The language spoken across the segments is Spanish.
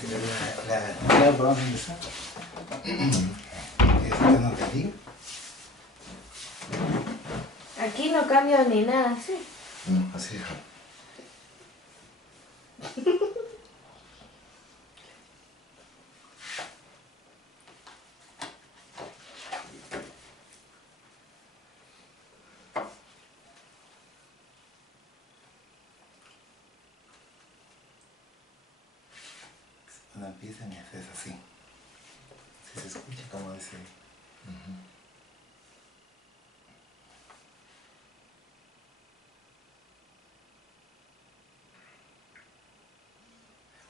decirle la vamos a empezar. Aquí no cambio ni nada, ¿sí? Así es. Cuando empiezan es así. Si se escucha como dice.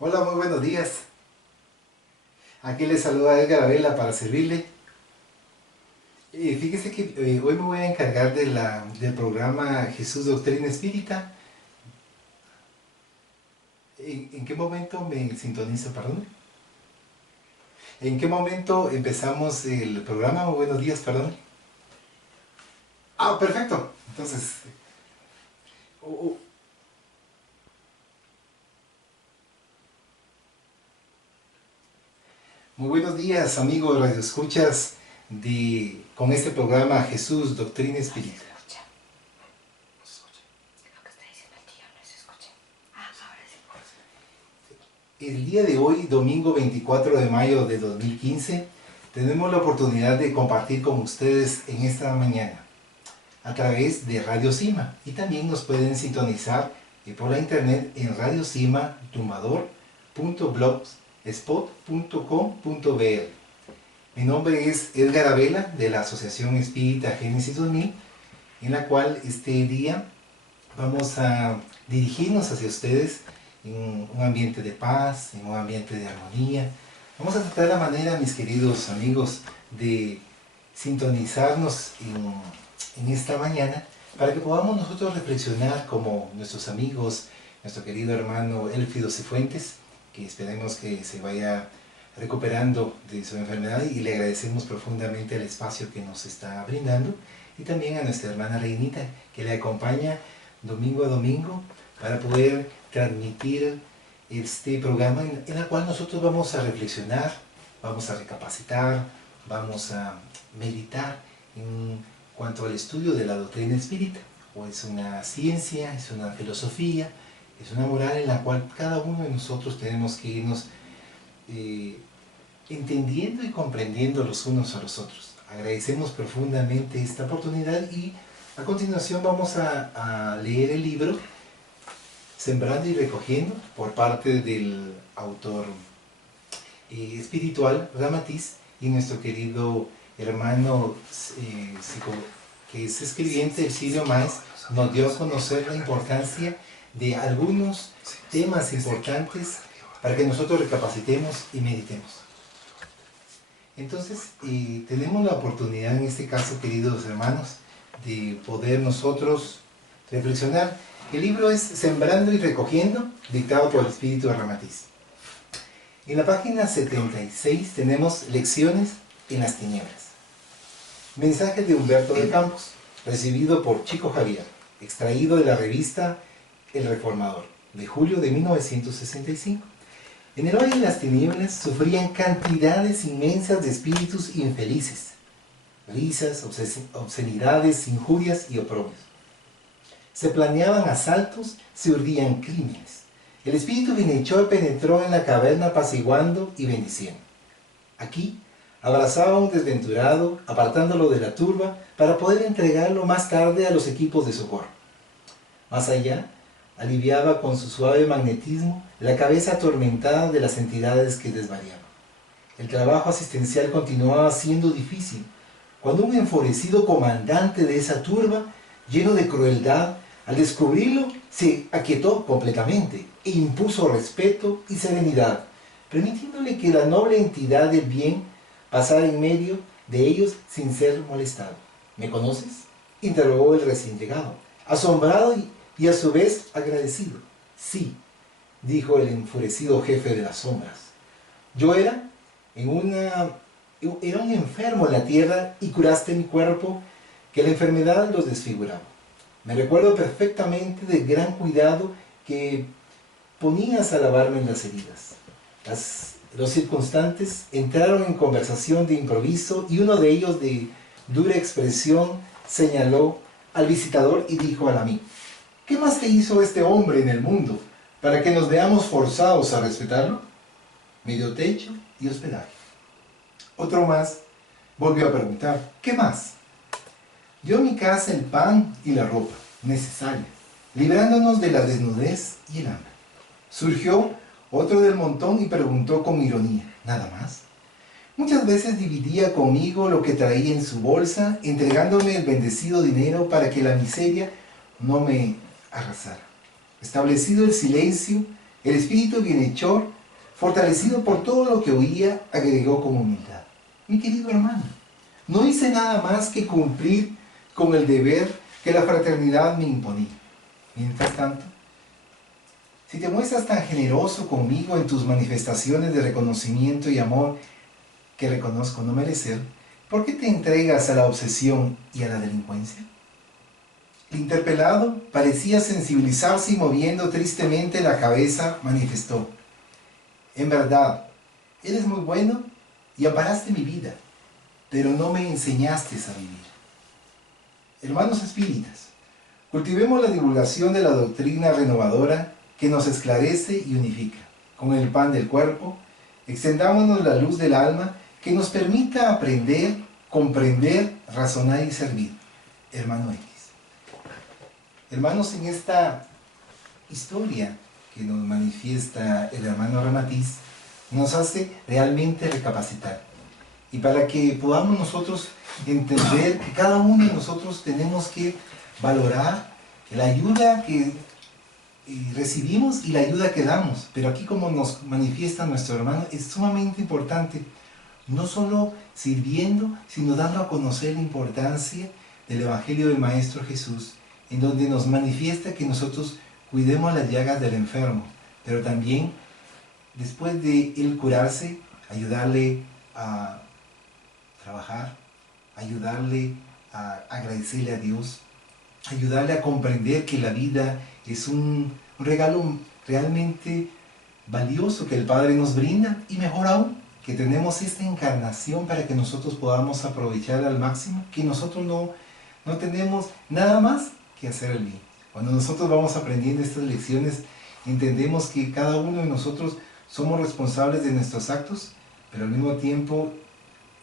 Hola, muy buenos días. Aquí les saluda Edgar Abela para servirle. Fíjese que hoy me voy a encargar del programa Jesús Doctrina Espírita. ¿En qué momento me sintonizo, perdón? ¿En qué momento empezamos el programa? Muy buenos días, perdón. Ah, perfecto. Entonces... Muy buenos días, amigos radioescuchas con este programa Jesús Doctrina Espírita. El día de hoy, domingo 24 de mayo de 2015, tenemos la oportunidad de compartir con ustedes en esta mañana a través de Radio Cima, y también nos pueden sintonizar por la internet en radiocima.tumbador.blogspot.com.br. Mi nombre es Edgar Abela, de la Asociación Espírita Génesis 2000, en la cual este día vamos a dirigirnos hacia ustedes en un ambiente de paz, en un ambiente de armonía. Vamos a tratar la manera, mis queridos amigos, de sintonizarnos en esta mañana para que podamos nosotros reflexionar como nuestros amigos, nuestro querido hermano Elfido Cifuentes, que esperemos que se vaya recuperando de su enfermedad, y le agradecemos profundamente el espacio que nos está brindando, y también a nuestra hermana Reinita, que le acompaña domingo a domingo para poder transmitir este programa en el cual nosotros vamos a reflexionar, vamos a recapacitar, vamos a meditar en cuanto al estudio de la doctrina espírita. O es una ciencia, es una filosofía, es una moral en la cual cada uno de nosotros tenemos que irnos entendiendo y comprendiendo los unos a los otros. Agradecemos profundamente esta oportunidad, y a continuación vamos a leer el libro Sembrando y Recogiendo, por parte del autor espiritual Ramatiz, y nuestro querido hermano que es escribiente, Elcidio Máez, nos dio a conocer la importancia de algunos temas importantes para que nosotros recapacitemos y meditemos. Entonces, tenemos la oportunidad en este caso, queridos hermanos, de poder nosotros reflexionar. El libro es Sembrando y Recogiendo, dictado por el Espíritu de Ramatiz. En la página 76 tenemos Lecciones en las Tinieblas. Mensaje de Humberto de Campos, recibido por Chico Javier, extraído de la revista El Reformador, de julio de 1965. En el valle de las tinieblas sufrían cantidades inmensas de espíritus infelices, risas, obscenidades, injurias y oprobios. Se planeaban asaltos, se urdían crímenes. El espíritu bienhechor penetró en la caverna apaciguando y bendiciendo. Aquí abrazaba a un desventurado, apartándolo de la turba para poder entregarlo más tarde a los equipos de socorro. Más allá, aliviaba con su suave magnetismo la cabeza atormentada de las entidades que desvariaban. El trabajo asistencial continuaba siendo difícil, cuando un enfurecido comandante de esa turba, lleno de crueldad, al descubrirlo, se aquietó completamente e impuso respeto y serenidad, permitiéndole que la noble entidad del bien pasara en medio de ellos sin ser molestado. ¿Me conoces?, interrogó el recién llegado, asombrado y a su vez agradecido. Sí, dijo el enfurecido jefe de las sombras. Yo era un enfermo en la tierra y curaste mi cuerpo, que la enfermedad los desfiguraba. Me recuerdo perfectamente del gran cuidado que ponías a lavarme las heridas. Los circunstantes entraron en conversación de improviso y uno de ellos, de dura expresión, señaló al visitador y dijo al amigo: ¿qué más te hizo este hombre en el mundo para que nos veamos forzados a respetarlo? Medio techo y hospedaje. Otro más volvió a preguntar: ¿qué más? Dio a mi casa el pan y la ropa necesaria, librándonos de la desnudez y el hambre. Surgió otro del montón y preguntó con ironía: ¿nada más? Muchas veces dividía conmigo lo que traía en su bolsa, entregándome el bendecido dinero para que la miseria no me arrasara. Establecido el silencio, el espíritu bienhechor, fortalecido por todo lo que oía, agregó con humildad: mi querido hermano, no hice nada más que cumplir con el deber que la fraternidad me imponía. Mientras tanto, si te muestras tan generoso conmigo en tus manifestaciones de reconocimiento y amor que reconozco no merecer, ¿por qué te entregas a la obsesión y a la delincuencia? El interpelado parecía sensibilizarse y, moviendo tristemente la cabeza, manifestó: en verdad, eres muy bueno y amparaste mi vida, pero no me enseñaste a vivir. Hermanos espíritas, cultivemos la divulgación de la doctrina renovadora que nos esclarece y unifica. Con el pan del cuerpo, extendámonos la luz del alma que nos permita aprender, comprender, razonar y servir. Hermano X. Hermanos, en esta historia que nos manifiesta el hermano Ramatiz, nos hace realmente recapacitar. Y para que podamos nosotros entender que cada uno de nosotros tenemos que valorar la ayuda que recibimos y la ayuda que damos. Pero aquí, como nos manifiesta nuestro hermano, es sumamente importante, no solo sirviendo, sino dando a conocer la importancia del Evangelio del Maestro Jesús, en donde nos manifiesta que nosotros cuidemos las llagas del enfermo, pero también, después de él curarse, ayudarle a trabajar, ayudarle a agradecerle a Dios, ayudarle a comprender que la vida es un regalo realmente valioso que el Padre nos brinda, y mejor aún, que tenemos esta encarnación para que nosotros podamos aprovechar al máximo, que nosotros no tenemos nada más que hacer el bien. Cuando nosotros vamos aprendiendo estas lecciones, entendemos que cada uno de nosotros somos responsables de nuestros actos, pero al mismo tiempo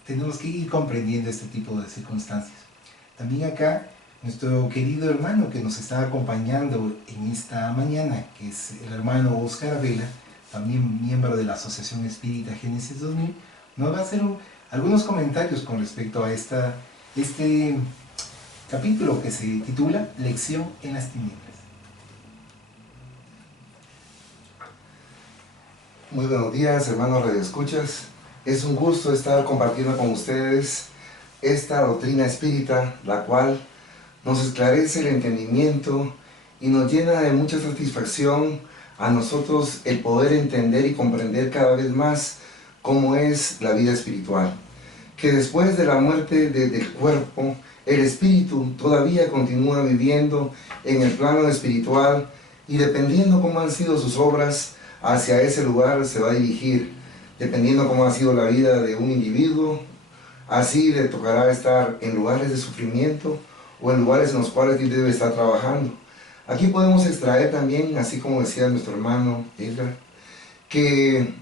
tenemos que ir comprendiendo este tipo de circunstancias. También acá, nuestro querido hermano que nos está acompañando en esta mañana, que es el hermano Oscar Vela, también miembro de la Asociación Espírita Génesis 2000, nos va a hacer algunos comentarios con respecto a este capítulo que se titula Lección en las Tinieblas. Muy buenos días, hermanos radioescuchas. Es un gusto estar compartiendo con ustedes esta doctrina espírita, la cual nos esclarece el entendimiento y nos llena de mucha satisfacción a nosotros el poder entender y comprender cada vez más cómo es la vida espiritual. Que después de la muerte del cuerpo, el espíritu todavía continúa viviendo en el plano espiritual, y dependiendo cómo han sido sus obras, hacia ese lugar se va a dirigir. Dependiendo cómo ha sido la vida de un individuo, así le tocará estar en lugares de sufrimiento o en lugares en los cuales Dios debe estar trabajando. Aquí podemos extraer también, así como decía nuestro hermano Edgar, que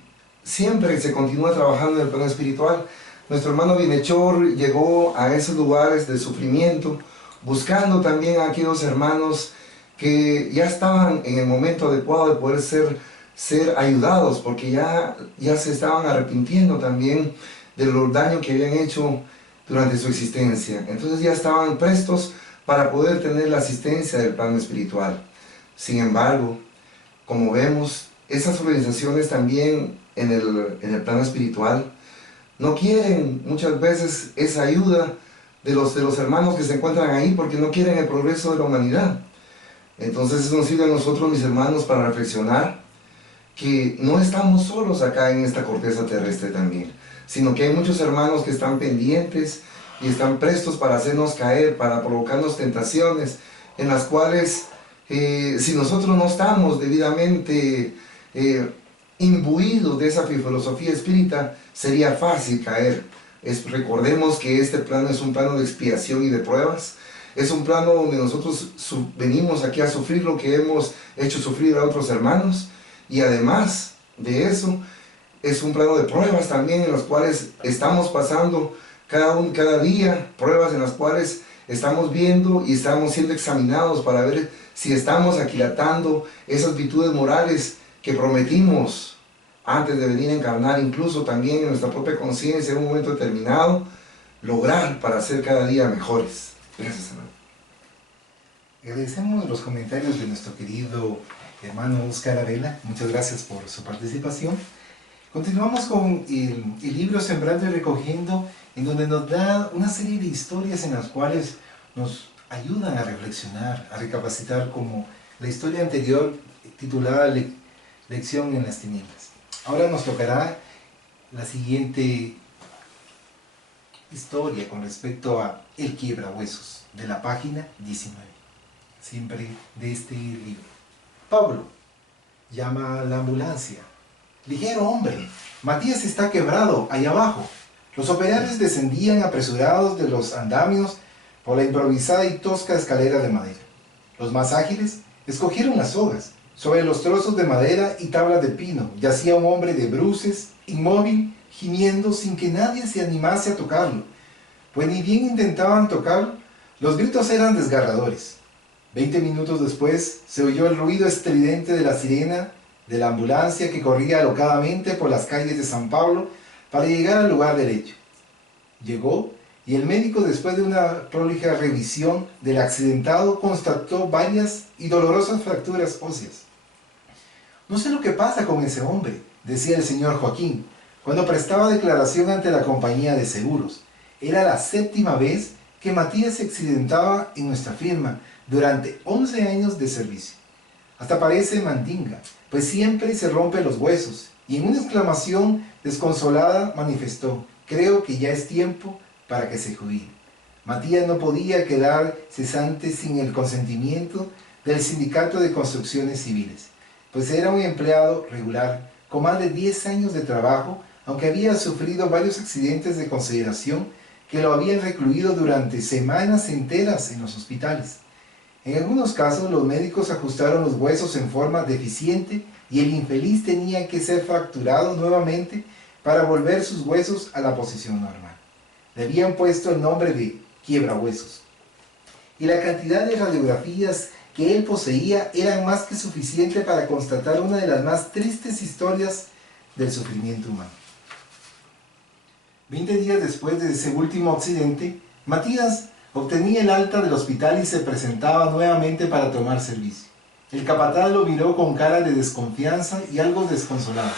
siempre se continúa trabajando en el plano espiritual. Nuestro hermano bienhechor llegó a esos lugares de sufrimiento, buscando también a aquellos hermanos que ya estaban en el momento adecuado de poder ser ayudados, porque ya se estaban arrepintiendo también de los daños que habían hecho durante su existencia. Entonces ya estaban prestos para poder tener la asistencia del plano espiritual. Sin embargo, como vemos, esas organizaciones también en el plano espiritual no quieren muchas veces esa ayuda de los hermanos que se encuentran ahí, porque no quieren el progreso de la humanidad. Entonces eso nos sirve a nosotros, mis hermanos, para reflexionar que no estamos solos acá en esta corteza terrestre también, sino que hay muchos hermanos que están pendientes y están prestos para hacernos caer, para provocarnos tentaciones, en las cuales si nosotros no estamos debidamente imbuido de esa filosofía espírita, sería fácil caer. Recordemos que este plano es un plano de expiación y de pruebas. Es un plano donde nosotros venimos aquí a sufrir lo que hemos hecho sufrir a otros hermanos. Y además de eso, es un plano de pruebas también en las cuales estamos pasando cada día. Pruebas en las cuales estamos viendo y estamos siendo examinados para ver si estamos aquilatando esas virtudes morales que prometimos antes de venir a encarnar, incluso también en nuestra propia conciencia en un momento determinado, lograr para ser cada día mejores. Gracias, hermano. Agradecemos los comentarios de nuestro querido hermano Oscar Avela. Muchas gracias por su participación. Continuamos con el libro Sembrando y Recogiendo, en donde nos da una serie de historias en las cuales nos ayudan a reflexionar, a recapacitar, como la historia anterior titulada Lección en las Tinieblas. Ahora nos tocará la siguiente historia con respecto a El Quiebrahuesos, de la página 19, siempre de este libro. Pablo llama a la ambulancia. Ligero, hombre, Matías está quebrado, allá abajo. Los operarios descendían apresurados de los andamios por la improvisada y tosca escalera de madera. Los más ágiles escogieron las sogas. Sobre los trozos de madera y tablas de pino yacía un hombre de bruces, inmóvil, gimiendo sin que nadie se animase a tocarlo, pues ni bien intentaban tocarlo, los gritos eran desgarradores. 20 minutos después se oyó el ruido estridente de la sirena de la ambulancia que corría alocadamente por las calles de San Pablo para llegar al lugar del hecho. Llegó y el médico, después de una prolija revisión del accidentado, constató varias y dolorosas fracturas óseas. No sé lo que pasa con ese hombre, decía el señor Joaquín, cuando prestaba declaración ante la compañía de seguros. Era la 7ª vez que Matías se accidentaba en nuestra firma durante 11 años de servicio. Hasta parece mandinga, pues siempre se rompe los huesos, y en una exclamación desconsolada manifestó: creo que ya es tiempo para que se jubile. Matías no podía quedar cesante sin el consentimiento del Sindicato de Construcciones Civiles, pues era un empleado regular con más de 10 años de trabajo, aunque había sufrido varios accidentes de consideración que lo habían recluido durante semanas enteras en los hospitales. En algunos casos los médicos ajustaron los huesos en forma deficiente y el infeliz tenía que ser fracturado nuevamente para volver sus huesos a la posición normal. Le habían puesto el nombre de Quiebrahuesos. Y la cantidad de radiografías que él poseía eran más que suficiente para constatar una de las más tristes historias del sufrimiento humano. 20 días después de ese último accidente, Matías obtenía el alta del hospital y se presentaba nuevamente para tomar servicio. El capataz lo miró con cara de desconfianza y algo desconsolado.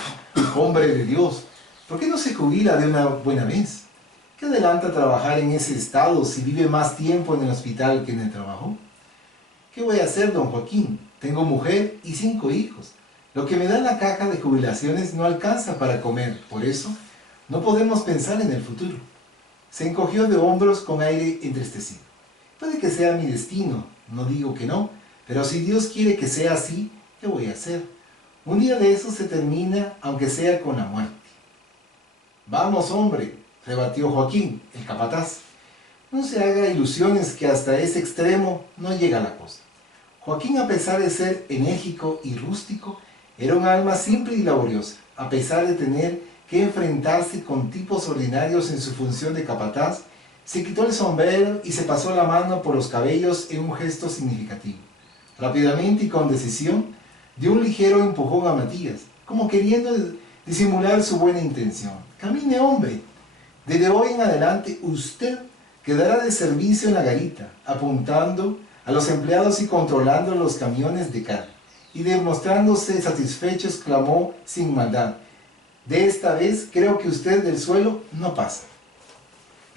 «Hombre de Dios, ¿por qué no se jubila de una buena vez? ¿Qué adelanta trabajar en ese estado si vive más tiempo en el hospital que en el trabajo?» «¿Qué voy a hacer, don Joaquín? Tengo mujer y 5 hijos. Lo que me da la caja de jubilaciones no alcanza para comer, por eso no podemos pensar en el futuro». Se encogió de hombros con aire entristecido. «Puede que sea mi destino, no digo que no, pero si Dios quiere que sea así, ¿qué voy a hacer? Un día de eso se termina, aunque sea con la muerte». «Vamos, hombre», rebatió Joaquín, el capataz. «No se haga ilusiones que hasta ese extremo no llega la cosa». Joaquín, a pesar de ser enérgico y rústico, era un alma simple y laboriosa, a pesar de tener que enfrentarse con tipos ordinarios en su función de capataz. Se quitó el sombrero y se pasó la mano por los cabellos en un gesto significativo. Rápidamente y con decisión, dio un ligero empujón a Matías, como queriendo disimular su buena intención. «Camine, hombre. Desde hoy en adelante usted quedará de servicio en la garita, apuntando a los empleados y controlando los camiones de carga». Y demostrándose satisfecho, exclamó sin maldad: «De esta vez creo que usted del suelo no pasa».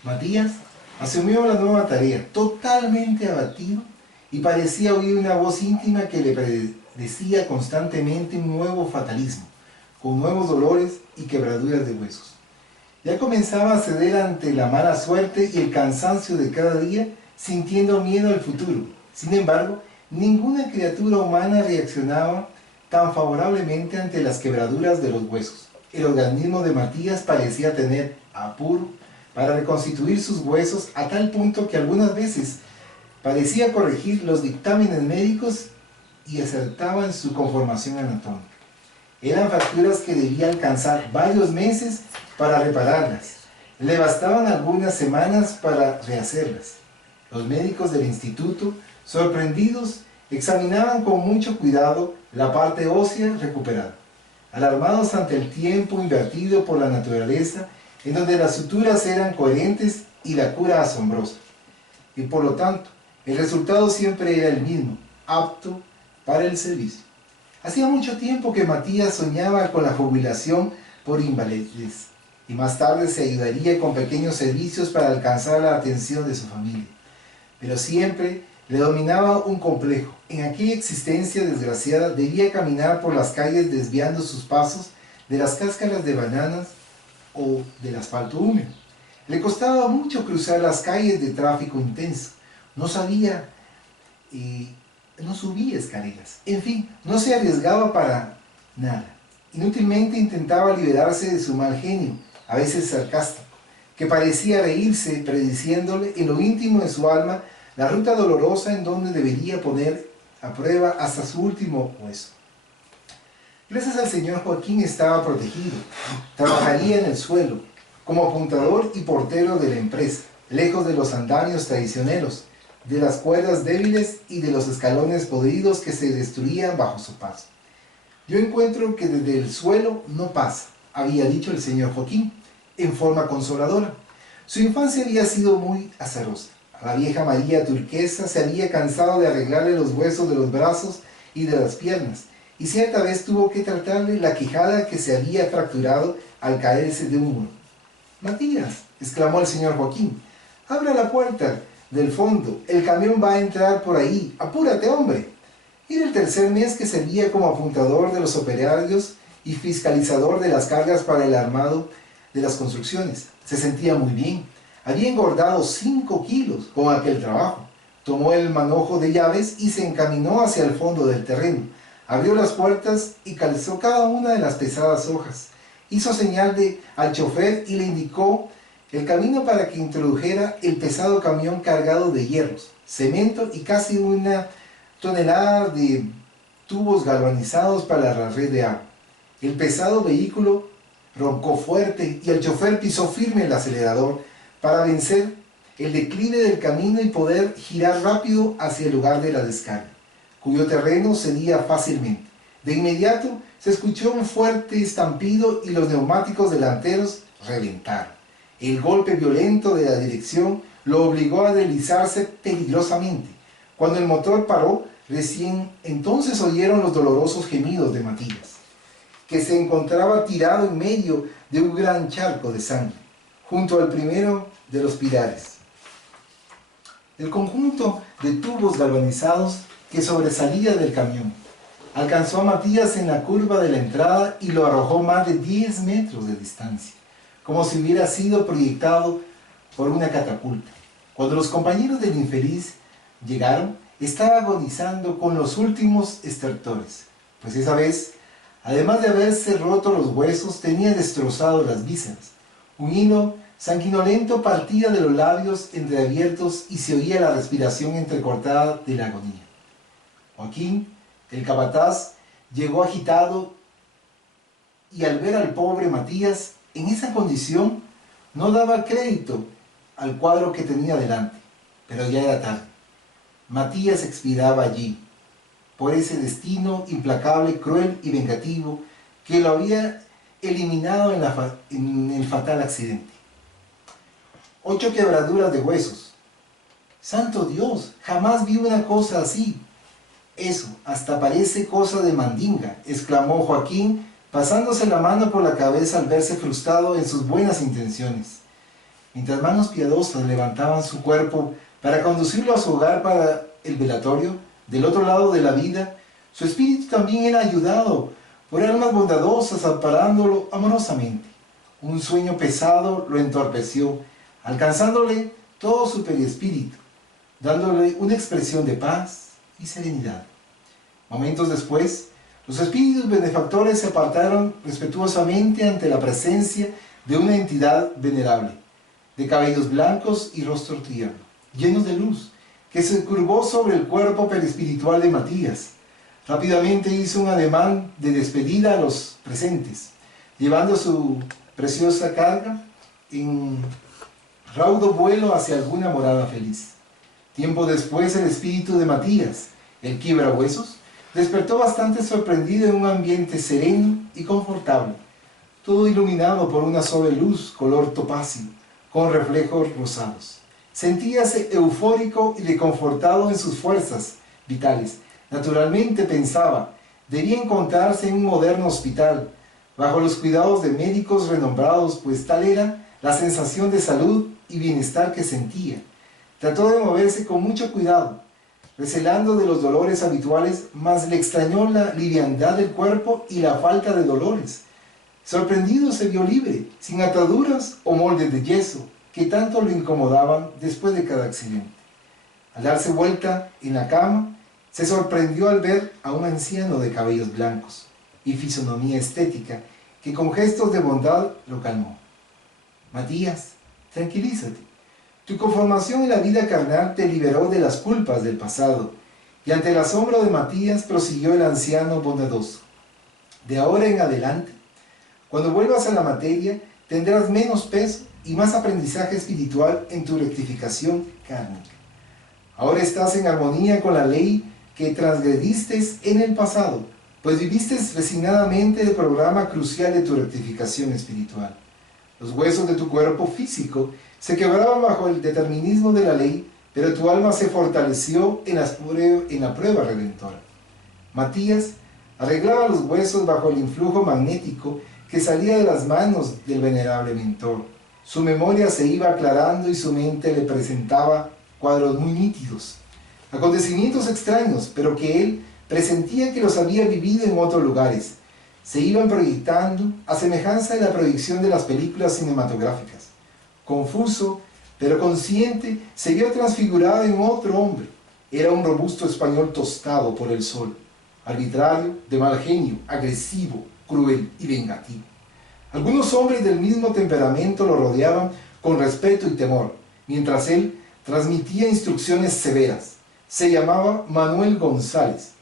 Matías asumió la nueva tarea, totalmente abatido, y parecía oír una voz íntima que le predecía constantemente un nuevo fatalismo, con nuevos dolores y quebraduras de huesos. Ya comenzaba a ceder ante la mala suerte y el cansancio de cada día, sintiendo miedo al futuro. Sin embargo, ninguna criatura humana reaccionaba tan favorablemente ante las quebraduras de los huesos. El organismo de Matías parecía tener apuro para reconstituir sus huesos a tal punto que algunas veces parecía corregir los dictámenes médicos y acertaba en su conformación anatómica. Eran fracturas que debía alcanzar varios meses para repararlas. Le bastaban algunas semanas para rehacerlas. Los médicos del instituto, sorprendidos, examinaban con mucho cuidado la parte ósea recuperada, alarmados ante el tiempo invertido por la naturaleza, en donde las suturas eran coherentes y la cura asombrosa. Y por lo tanto, el resultado siempre era el mismo, apto para el servicio. Hacía mucho tiempo que Matías soñaba con la jubilación por invalidez, y más tarde se ayudaría con pequeños servicios para alcanzar la atención de su familia. Pero siempre le dominaba un complejo. En aquella existencia desgraciada debía caminar por las calles desviando sus pasos de las cáscaras de bananas o del asfalto húmedo. Le costaba mucho cruzar las calles de tráfico intenso. No sabía no subía escaleras. En fin, no se arriesgaba para nada. Inútilmente intentaba liberarse de su mal genio, a veces sarcástico, que parecía reírse, prediciéndole en lo íntimo de su alma la ruta dolorosa en donde debería poner a prueba hasta su último hueso. Gracias al señor Joaquín estaba protegido. Trabajaría en el suelo, como apuntador y portero de la empresa, lejos de los andamios traicioneros, de las cuerdas débiles y de los escalones podridos que se destruían bajo su paso. Yo encuentro que desde el suelo no pasa, había dicho el señor Joaquín, en forma consoladora. Su infancia había sido muy azarosa. A la vieja María Turquesa se había cansado de arreglarle los huesos de los brazos y de las piernas, y cierta vez tuvo que tratarle la quijada que se había fracturado al caerse de un muro. «Matías», exclamó el señor Joaquín, «abra la puerta del fondo, el camión va a entrar por ahí, apúrate, hombre». Era el tercer mes que servía como apuntador de los operarios y fiscalizador de las cargas para el armado de las construcciones. Se sentía muy bien. Había engordado 5 kilos con aquel trabajo. Tomó el manojo de llaves y se encaminó hacia el fondo del terreno. Abrió las puertas y calzó cada una de las pesadas hojas. Hizo señal al chofer y le indicó el camino para que introdujera el pesado camión cargado de hierros, cemento y casi una tonelada de tubos galvanizados para la red de agua. El pesado vehículo roncó fuerte y el chofer pisó firme el acelerador para vencer el declive del camino y poder girar rápido hacia el lugar de la descarga, cuyo terreno cedía fácilmente. De inmediato se escuchó un fuerte estampido y los neumáticos delanteros reventaron. El golpe violento de la dirección lo obligó a deslizarse peligrosamente. Cuando el motor paró, recién entonces oyeron los dolorosos gemidos de Matías, que se encontraba tirado en medio de un gran charco de sangre, junto al primero de los pilares. El conjunto de tubos galvanizados que sobresalía del camión alcanzó a Matías en la curva de la entrada y lo arrojó más de 10 metros de distancia, como si hubiera sido proyectado por una catapulta. Cuando los compañeros del infeliz llegaron, estaba agonizando con los últimos estertores, pues esa vez, además de haberse roto los huesos, tenía destrozado las vísceras. Un hilo sanguinolento partía de los labios entreabiertos y se oía la respiración entrecortada de la agonía. Joaquín, el capataz, llegó agitado y al ver al pobre Matías en esa condición, no daba crédito al cuadro que tenía delante, pero ya era tarde. Matías expiraba allí, por ese destino implacable, cruel y vengativo que lo había eliminado en el fatal accidente. 8 quebraduras de huesos. ¡Santo Dios! Jamás vi una cosa así. Eso, hasta parece cosa de mandinga, exclamó Joaquín, pasándose la mano por la cabeza al verse frustrado en sus buenas intenciones. Mientras manos piadosas levantaban su cuerpo para conducirlo a su hogar para el velatorio, del otro lado de la vida, su espíritu también era ayudado por almas bondadosas amparándolo amorosamente. Un sueño pesado lo entorpeció, alcanzándole todo su perispíritu, dándole una expresión de paz y serenidad. Momentos después, Los espíritus benefactores se apartaron respetuosamente ante la presencia de una entidad venerable, de cabellos blancos y rostro tierno, llenos de luz, que se curvó sobre el cuerpo perispiritual de Matías. Rápidamente hizo un ademán de despedida a los presentes, llevando su preciosa carga en raudo vuelo hacia alguna morada feliz. Tiempo después, el espíritu de Matías, el quiebrahuesos, despertó bastante sorprendido en un ambiente sereno y confortable, todo iluminado por una suave luz color topacio, con reflejos rosados. Sentíase eufórico y reconfortado en sus fuerzas vitales. Naturalmente pensaba, debía encontrarse en un moderno hospital, bajo los cuidados de médicos renombrados, pues tal era la sensación de salud y bienestar que sentía. Trató de moverse con mucho cuidado, recelando de los dolores habituales, mas le extrañó la liviandad del cuerpo y la falta de dolores. Sorprendido se vio libre, sin ataduras o moldes de yeso, que tanto lo incomodaban después de cada accidente. Al darse vuelta en la cama, se sorprendió al ver a un anciano de cabellos blancos y fisonomía estética, que con gestos de bondad lo calmó. Matías, tranquilízate. Tu conformación en la vida carnal te liberó de las culpas del pasado. Y ante el asombro de Matías prosiguió el anciano bondadoso. De ahora en adelante, cuando vuelvas a la materia, tendrás menos peso y más aprendizaje espiritual en tu rectificación kármica. Ahora estás en armonía con la ley que transgrediste en el pasado, pues viviste resignadamente el programa crucial de tu rectificación espiritual. Los huesos de tu cuerpo físico se quebraban bajo el determinismo de la ley, pero tu alma se fortaleció en la prueba redentora. Matías arreglaba los huesos bajo el influjo magnético que salía de las manos del venerable mentor. Su memoria se iba aclarando y su mente le presentaba cuadros muy nítidos, acontecimientos extraños, pero que él presentía que los había vivido en otros lugares. Se iban proyectando a semejanza de la proyección de las películas cinematográficas. Confuso, pero consciente, se vio transfigurado en otro hombre. Era un robusto español tostado por el sol, arbitrario, de mal genio, agresivo, cruel y vengativo. Algunos hombres del mismo temperamento lo rodeaban con respeto y temor, mientras él transmitía instrucciones severas. Se llamaba Manuel González,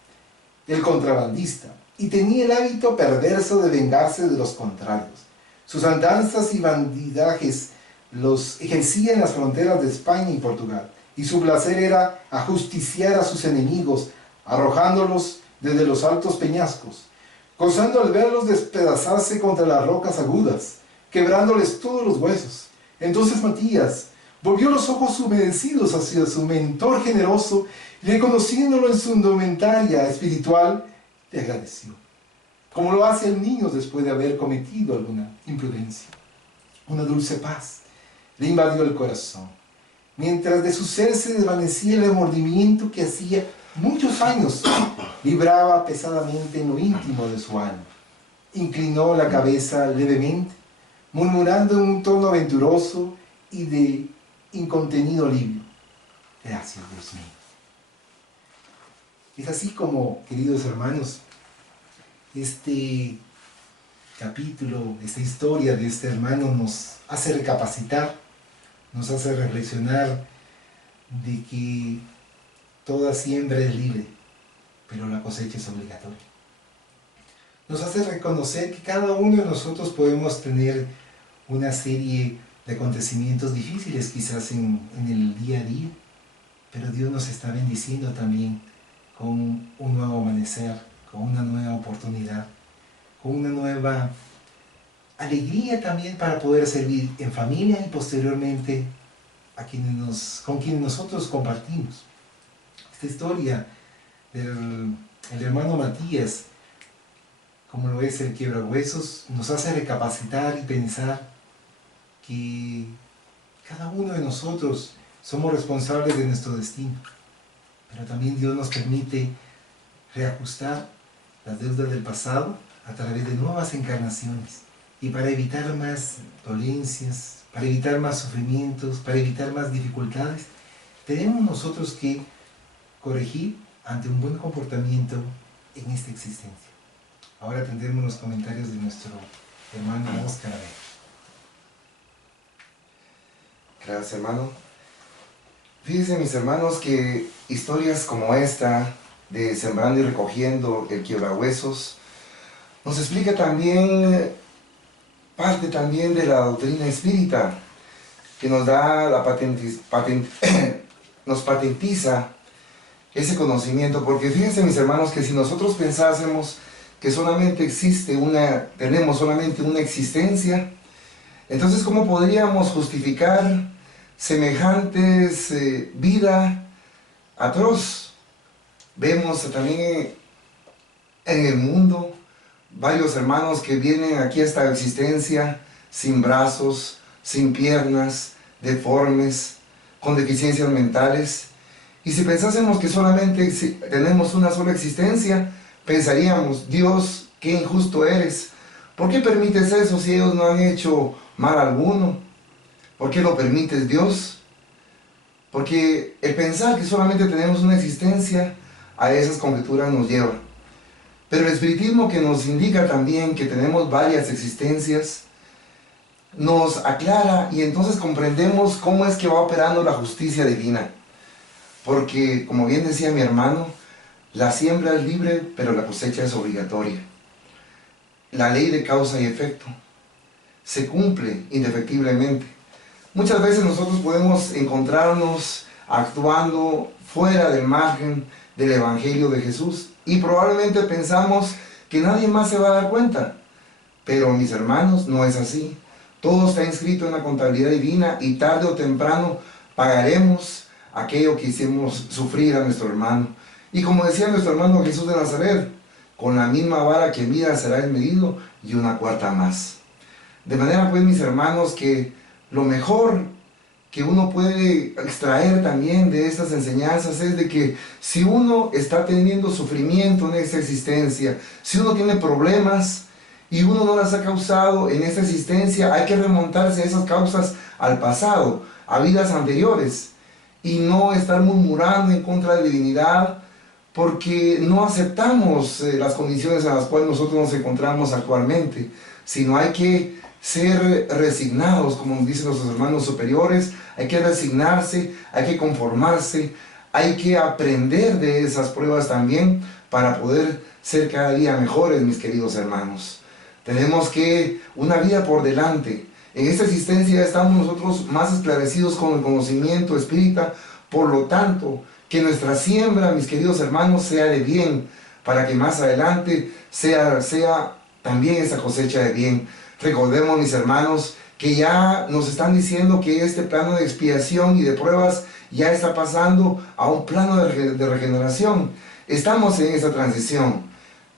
el contrabandista, y tenía el hábito perverso de vengarse de los contrarios. Sus andanzas y bandidajes los ejercía en las fronteras de España y Portugal, y su placer era ajusticiar a sus enemigos, arrojándolos desde los altos peñascos, gozando al verlos despedazarse contra las rocas agudas, quebrándoles todos los huesos. Entonces Matías volvió los ojos humedecidos hacia su mentor generoso, y reconociéndolo en su indumentaria espiritual, le agradeció, como lo hace el niño después de haber cometido alguna imprudencia. Una dulce paz le invadió el corazón, mientras de su ser se desvanecía el remordimiento que hacía muchos años vibraba pesadamente en lo íntimo de su alma. Inclinó la cabeza levemente, murmurando en un tono aventuroso y de incontenido alivio: gracias, Dios mío. Es así como, queridos hermanos, este capítulo, esta historia de este hermano nos hace recapacitar, nos hace reflexionar de que toda siembra es libre, pero la cosecha es obligatoria. Nos hace reconocer que cada uno de nosotros podemos tener una serie de acontecimientos difíciles quizás en el día a día, pero Dios nos está bendiciendo también con un nuevo amanecer, con una nueva oportunidad, con una nueva alegría también para poder servir en familia y posteriormente con quienes nosotros compartimos. Esta historia del hermano Matías, como lo es el quiebrahuesos, nos hace recapacitar y pensar que cada uno de nosotros somos responsables de nuestro destino, pero también Dios nos permite reajustar las deudas del pasado a través de nuevas encarnaciones, y para evitar más dolencias, para evitar más sufrimientos, para evitar más dificultades, tenemos nosotros que corregir ante un buen comportamiento en esta existencia. ahora tendremos los comentarios de nuestro hermano Oscar. Gracias, hermano. Fíjense, mis hermanos, que historias como esta de Sembrando y Recogiendo el Quiebrahuesos nos explica también parte también de la doctrina espírita, que nos da nos patentiza ese conocimiento, porque fíjense, mis hermanos, que si nosotros pensásemos que solamente tenemos solamente una existencia, entonces ¿cómo podríamos justificar semejantes vida atroz? Vemos también en el mundo varios hermanos que vienen aquí a esta existencia sin brazos, sin piernas, deformes, con deficiencias mentales. Y si pensásemos que solamente tenemos una sola existencia, pensaríamos: Dios, qué injusto eres. ¿Por qué permites eso si ellos no han hecho mal alguno? ¿Por qué lo permites, Dios? Porque el pensar que solamente tenemos una existencia, a esas conjeturas nos lleva. Pero el espiritismo, que nos indica también que tenemos varias existencias, nos aclara, y entonces comprendemos cómo es que va operando la justicia divina. Porque, como bien decía mi hermano, la siembra es libre, pero la cosecha es obligatoria. La ley de causa y efecto se cumple indefectiblemente. Muchas veces nosotros podemos encontrarnos actuando fuera del margen del Evangelio de Jesús, y probablemente pensamos que nadie más se va a dar cuenta. Pero, mis hermanos, no es así. Todo está inscrito en la contabilidad divina, y tarde o temprano pagaremos aquello que hicimos sufrir a nuestro hermano. Y como decía nuestro hermano Jesús de Nazaret, con la misma vara que mida será el medido, y una cuarta más. De manera, pues, mis hermanos, que lo mejor que uno puede extraer también de estas enseñanzas es de que si uno está teniendo sufrimiento en esta existencia, si uno tiene problemas y uno no las ha causado en esta existencia, hay que remontarse a esas causas al pasado, a vidas anteriores, y no estar murmurando en contra de la divinidad, porque no aceptamos las condiciones en las cuales nosotros nos encontramos actualmente, sino hay que ser resignados, como dicen nuestros hermanos superiores. Hay que resignarse, hay que conformarse, hay que aprender de esas pruebas también para poder ser cada día mejores, mis queridos hermanos. Tenemos que una vida por delante. En esta existencia estamos nosotros más esclarecidos con el conocimiento espírita, por lo tanto, que nuestra siembra, mis queridos hermanos, sea de bien, para que más adelante sea también esa cosecha de bien. Recordemos, mis hermanos, que ya nos están diciendo que este plano de expiación y de pruebas ya está pasando a un plano de regeneración. Estamos en esa transición,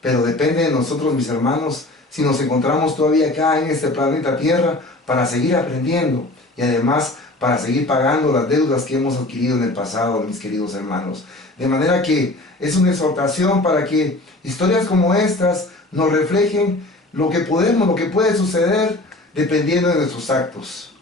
pero depende de nosotros, mis hermanos, si nos encontramos todavía acá en este planeta Tierra, para seguir aprendiendo y además para seguir pagando las deudas que hemos adquirido en el pasado, mis queridos hermanos. De manera que es una exhortación para que historias como estas nos reflejen lo que puede suceder dependiendo de nuestros actos.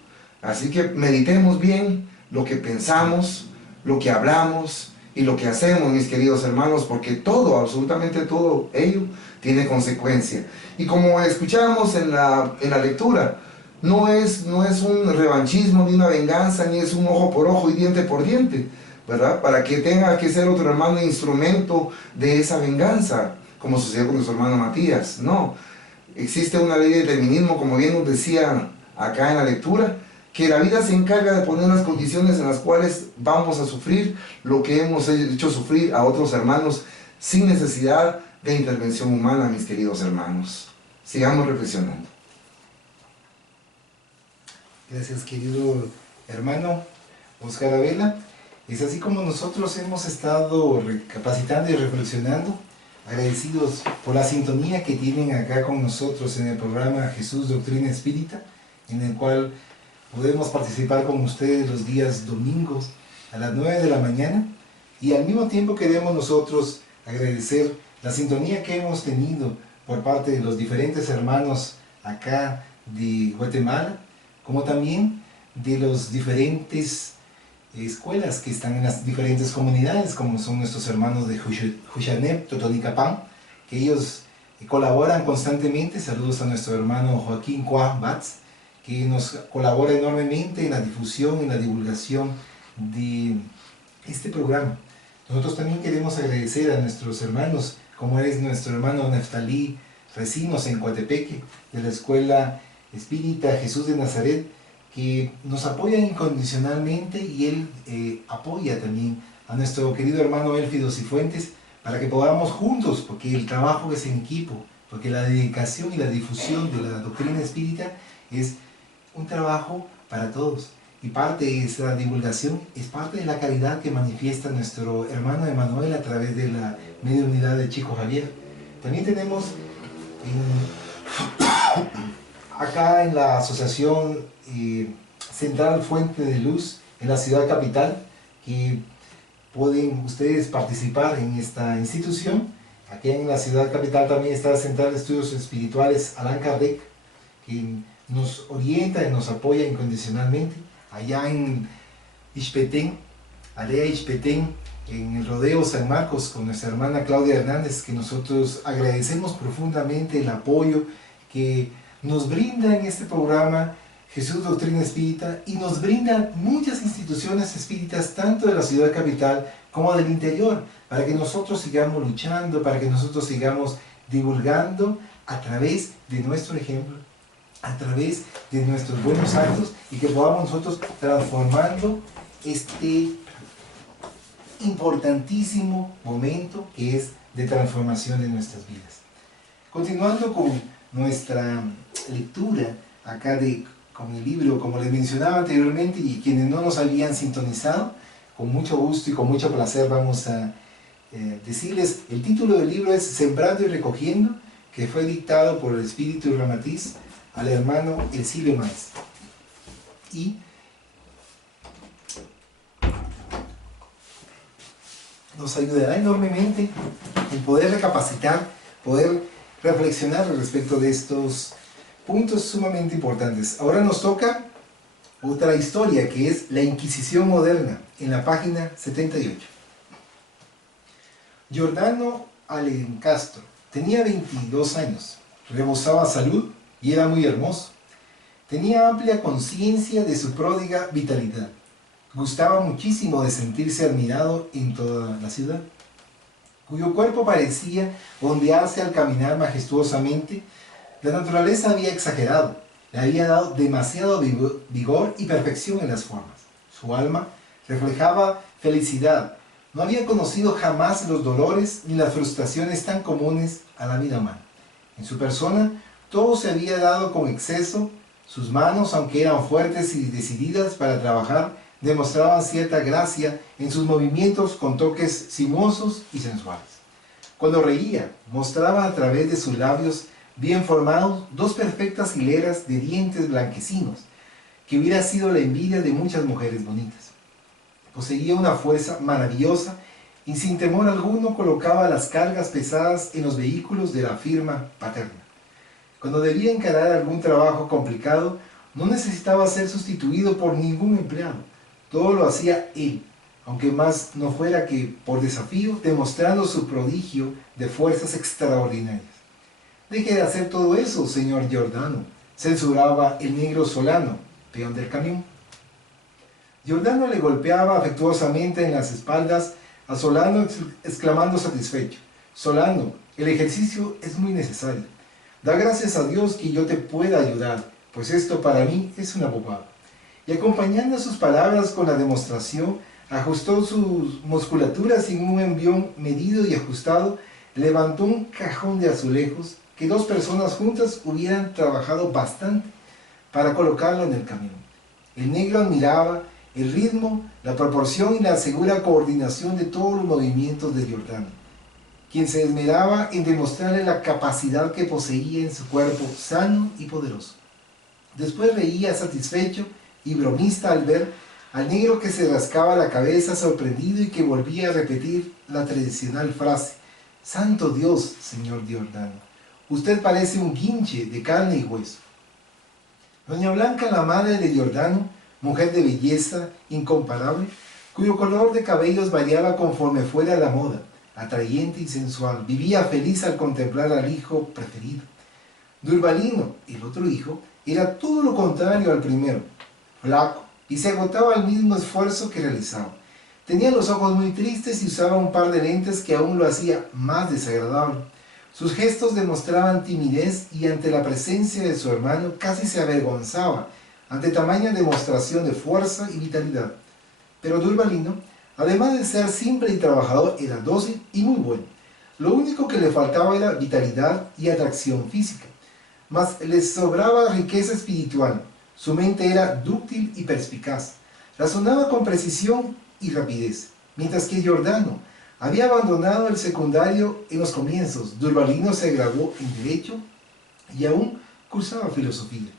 Así que meditemos bien lo que pensamos, lo que hablamos y lo que hacemos, mis queridos hermanos, porque todo, absolutamente todo ello, tiene consecuencia. Y como escuchamos en la lectura, no es un revanchismo, ni una venganza, ni es un ojo por ojo y diente por diente, ¿verdad? Para que tenga que ser otro hermano instrumento de esa venganza, como sucedió con nuestro hermano Matías. No, existe una ley de determinismo, como bien nos decía acá en la lectura, que la vida se encarga de poner las condiciones en las cuales vamos a sufrir lo que hemos hecho sufrir a otros hermanos sin necesidad de intervención humana, mis queridos hermanos. Sigamos reflexionando. Gracias, querido hermano Oscar Abela. Es así como nosotros hemos estado recapacitando y reflexionando, agradecidos por la sintonía que tienen acá con nosotros en el programa Jesús Doctrina Espírita, en el cual podemos participar con ustedes los días domingos a las 9 de la mañana, y al mismo tiempo queremos nosotros agradecer la sintonía que hemos tenido por parte de los diferentes hermanos acá de Guatemala, como también de los diferentes escuelas que están en las diferentes comunidades, como son nuestros hermanos de Juxanep, Totonicapán, que ellos colaboran constantemente. Saludos a nuestro hermano Joaquín Cuá Batz, que nos colabora enormemente en la difusión, en la divulgación de este programa. Nosotros también queremos agradecer a nuestros hermanos, como es nuestro hermano Neftalí Recinos en Coatepeque, de la Escuela Espírita Jesús de Nazaret, que nos apoya incondicionalmente, y él apoya también a nuestro querido hermano Élfido Cifuentes, para que podamos juntos, porque el trabajo es en equipo, porque la dedicación y la difusión de la doctrina espírita es un trabajo para todos. Y parte de esa divulgación es parte de la caridad que manifiesta nuestro hermano Emanuel a través de la mediunidad de Chico Javier. También tenemos acá en la Asociación Central Fuente de Luz en la ciudad capital, que pueden ustedes participar en esta institución. Aquí en la ciudad capital también está la Central de Estudios Espirituales Allan Kardec, que nos orienta y nos apoya incondicionalmente. Allá en Ixpetén, Alea Ixpetén, en el Rodeo San Marcos, con nuestra hermana Claudia Hernández, que nosotros agradecemos profundamente el apoyo que nos brinda en este programa Jesús Doctrina Espírita, y nos brindan muchas instituciones espíritas, tanto de la ciudad capital como del interior, para que nosotros sigamos luchando, para que nosotros sigamos divulgando a través de nuestro ejemplo, a través de nuestros buenos actos, y que podamos nosotros transformando este importantísimo momento que es de transformación de nuestras vidas. Continuando con nuestra lectura acá con el libro, como les mencionaba anteriormente, y quienes no nos habían sintonizado, con mucho gusto y con mucho placer vamos a decirles, el título del libro es Sembrando y Recogiendo, que fue dictado por el Espíritu Ramatiz al hermano Elcilio Maes. Y nos ayudará enormemente en poder recapacitar, poder reflexionar respecto de estos puntos sumamente importantes. Ahora nos toca otra historia, que es la Inquisición moderna, en la página 78. Giordano Alencastro tenía 22 años, rebosaba salud y era muy hermoso. Tenía amplia conciencia de su pródiga vitalidad. Gustaba muchísimo de sentirse admirado en toda la ciudad, cuyo cuerpo parecía ondearse al caminar majestuosamente. La naturaleza había exagerado, le había dado demasiado vigor y perfección en las formas. Su alma reflejaba felicidad, no había conocido jamás los dolores ni las frustraciones tan comunes a la vida humana. En su persona todo se había dado con exceso. Sus manos, aunque eran fuertes y decididas para trabajar, demostraban cierta gracia en sus movimientos con toques sinuosos y sensuales. Cuando reía, mostraba a través de sus labios bien formados dos perfectas hileras de dientes blanquecinos, que hubiera sido la envidia de muchas mujeres bonitas. Poseía una fuerza maravillosa y sin temor alguno colocaba las cargas pesadas en los vehículos de la firma paterna. Cuando debía encarar algún trabajo complicado, no necesitaba ser sustituido por ningún empleado. Todo lo hacía él, aunque más no fuera que por desafío, demostrando su prodigio de fuerzas extraordinarias. «Deje de hacer todo eso, señor Giordano», censuraba el negro Solano, peón del camión. Giordano le golpeaba afectuosamente en las espaldas a Solano, exclamando satisfecho: «Solano, el ejercicio es muy necesario. Da gracias a Dios que yo te pueda ayudar, pues esto para mí es una bobada». Y acompañando sus palabras con la demostración, ajustó sus musculaturas y en un envión medido y ajustado, levantó un cajón de azulejos que dos personas juntas hubieran trabajado bastante para colocarlo en el camión. El negro admiraba el ritmo, la proporción y la segura coordinación de todos los movimientos de Giordano, quien se esmeraba en demostrarle la capacidad que poseía en su cuerpo sano y poderoso. Después reía satisfecho y bromista al ver al negro que se rascaba la cabeza sorprendido y que volvía a repetir la tradicional frase: «Santo Dios, señor Giordano, usted parece un guinche de carne y hueso». Doña Blanca, la madre de Giordano, mujer de belleza incomparable, cuyo color de cabellos variaba conforme fuera la moda, atrayente y sensual. Vivía feliz al contemplar al hijo preferido. Durvalino, el otro hijo, era todo lo contrario al primero, flaco, y se agotaba al mismo esfuerzo que realizaba. Tenía los ojos muy tristes y usaba un par de lentes que aún lo hacía más desagradable. Sus gestos demostraban timidez y ante la presencia de su hermano casi se avergonzaba ante tamaña demostración de fuerza y vitalidad. Pero Durvalino, además de ser simple y trabajador, era dócil y muy bueno. Lo único que le faltaba era vitalidad y atracción física, mas le sobraba riqueza espiritual. Su mente era dúctil y perspicaz, razonaba con precisión y rapidez, mientras que Giordano había abandonado el secundario en los comienzos. Durvalino se graduó en Derecho y aún cursaba filosofía.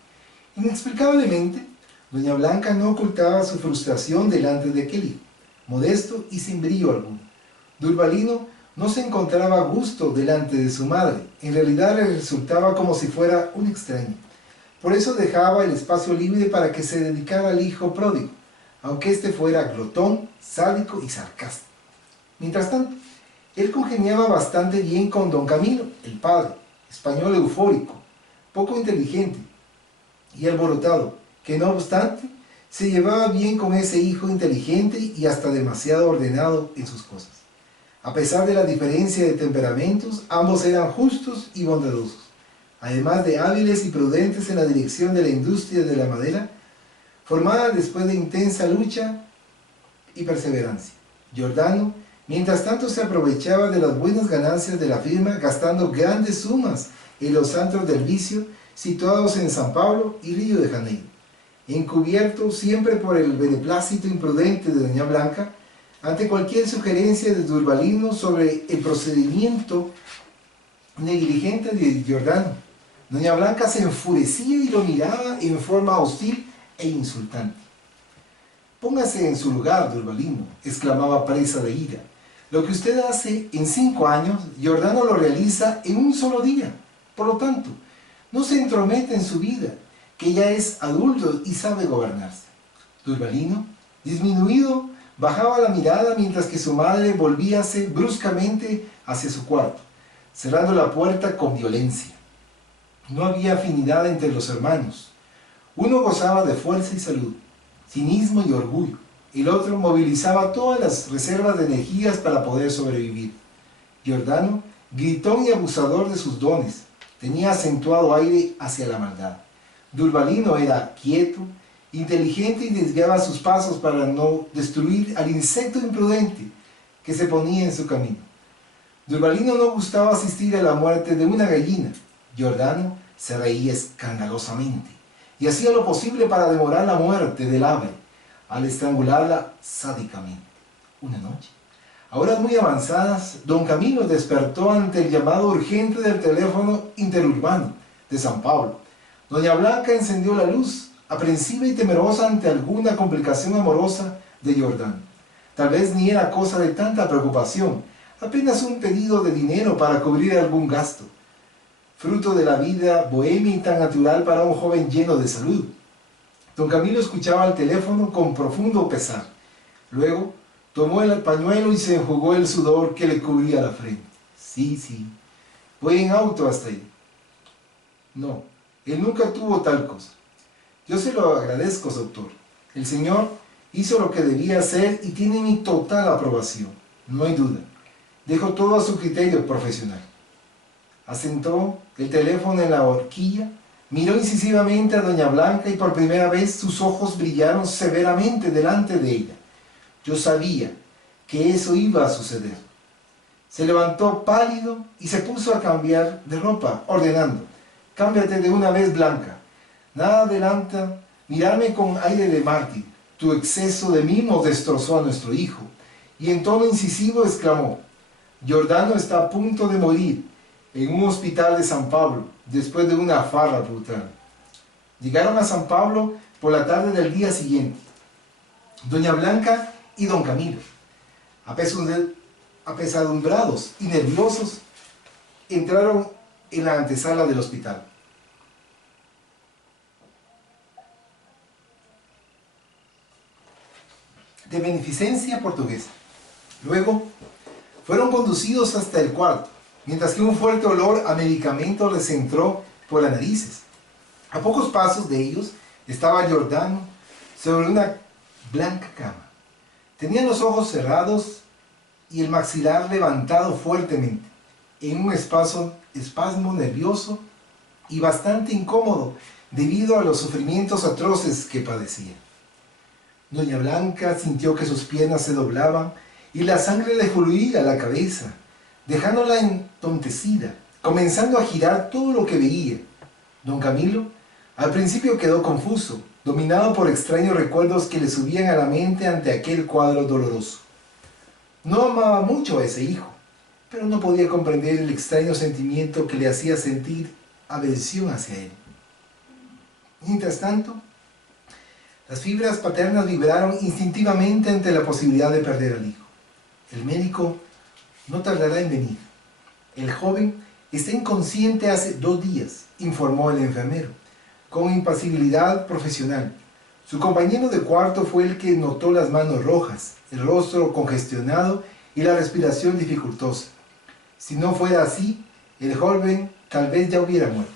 Inexplicablemente, doña Blanca no ocultaba su frustración delante de aquel hijo, modesto y sin brillo alguno. Durvalino no se encontraba a gusto delante de su madre, en realidad le resultaba como si fuera un extraño. Por eso dejaba el espacio libre para que se dedicara al hijo pródigo, aunque éste fuera glotón, sádico y sarcástico. Mientras tanto, él congeniaba bastante bien con don Camilo, el padre, español eufórico, poco inteligente y alborotado, que no obstante se llevaba bien con ese hijo inteligente y hasta demasiado ordenado en sus cosas. A pesar de la diferencia de temperamentos, ambos eran justos y bondadosos, además de hábiles y prudentes en la dirección de la industria de la madera, formada después de intensa lucha y perseverancia. Giordano, mientras tanto, se aprovechaba de las buenas ganancias de la firma, gastando grandes sumas en los antros del vicio situados en San Pablo y Río de Janeiro. Encubierto siempre por el beneplácito imprudente de doña Blanca, ante cualquier sugerencia de Durvalino sobre el procedimiento negligente de Giordano, doña Blanca se enfurecía y lo miraba en forma hostil e insultante. «Póngase en su lugar, Durvalino», exclamaba presa de ira. «Lo que usted hace en 5 años, Giordano lo realiza en un solo día. Por lo tanto, no se entromete en su vida, que ya es adulto y sabe gobernarse». Durvalino, disminuido, bajaba la mirada mientras que su madre volvíase bruscamente hacia su cuarto, cerrando la puerta con violencia. No había afinidad entre los hermanos. Uno gozaba de fuerza y salud, cinismo y orgullo. El otro movilizaba todas las reservas de energías para poder sobrevivir. Giordano, gritón y abusador de sus dones, tenía acentuado aire hacia la maldad. Durvalino era quieto, inteligente y desviaba sus pasos para no destruir al insecto imprudente que se ponía en su camino. Durvalino no gustaba asistir a la muerte de una gallina. Giordano se reía escandalosamente y hacía lo posible para demorar la muerte del ave, al estrangularla sádicamente. Una noche, a horas muy avanzadas, don Camilo despertó ante el llamado urgente del teléfono interurbano de San Pablo. Doña Blanca encendió la luz, aprensiva y temerosa ante alguna complicación amorosa de Giordano. Tal vez ni era cosa de tanta preocupación, apenas un pedido de dinero para cubrir algún gasto, fruto de la vida bohemia y tan natural para un joven lleno de salud. Don Camilo escuchaba el teléfono con profundo pesar. Luego tomó el pañuelo y se enjugó el sudor que le cubría la frente. Sí, voy en auto hasta ahí. No, él nunca tuvo tal cosa. Yo se lo agradezco, doctor. El señor hizo lo que debía hacer y tiene mi total aprobación. No hay duda. Dejo todo a su criterio profesional. Asentó el teléfono en la horquilla, miró incisivamente a doña Blanca y por primera vez sus ojos brillaron severamente delante de ella. Yo sabía que eso iba a suceder. Se levantó pálido y se puso a cambiar de ropa, ordenando: «Cámbiate de una vez, Blanca. Nada adelanta mirarme con aire de mártir. Tu exceso de mimo destrozó a nuestro hijo». Y en tono incisivo exclamó: «Giordano está a punto de morir en un hospital de San Pablo, después de una farra brutal». Llegaron a San Pablo por la tarde del día siguiente, doña Blanca y don Camilo, apesadumbrados y nerviosos, entraron en la antesala del hospital. De beneficencia portuguesa. Luego Fueron conducidos hasta el cuarto, mientras que un fuerte olor a medicamento les entró por las narices. A pocos pasos de ellos estaba Giordano sobre una blanca cama. Tenía los ojos cerrados y el maxilar levantado fuertemente, en un espasmo nervioso y bastante incómodo debido a los sufrimientos atroces que padecía. Doña Blanca sintió que sus piernas se doblaban y la sangre le fluía a la cabeza, dejándola entontecida, comenzando a girar todo lo que veía. Don Camilo al principio quedó confuso, dominado por extraños recuerdos que le subían a la mente ante aquel cuadro doloroso. No amaba mucho a ese hijo, pero no podía comprender el extraño sentimiento que le hacía sentir aversión hacia él. Mientras tanto, las fibras paternas vibraron instintivamente ante la posibilidad de perder al hijo. El médico no tardará en venir. El joven está inconsciente hace 2 días, informó el enfermero, con impasibilidad profesional. Su compañero de cuarto fue el que notó las manos rojas, el rostro congestionado y la respiración dificultosa. Si no fuera así, el joven tal vez ya hubiera muerto.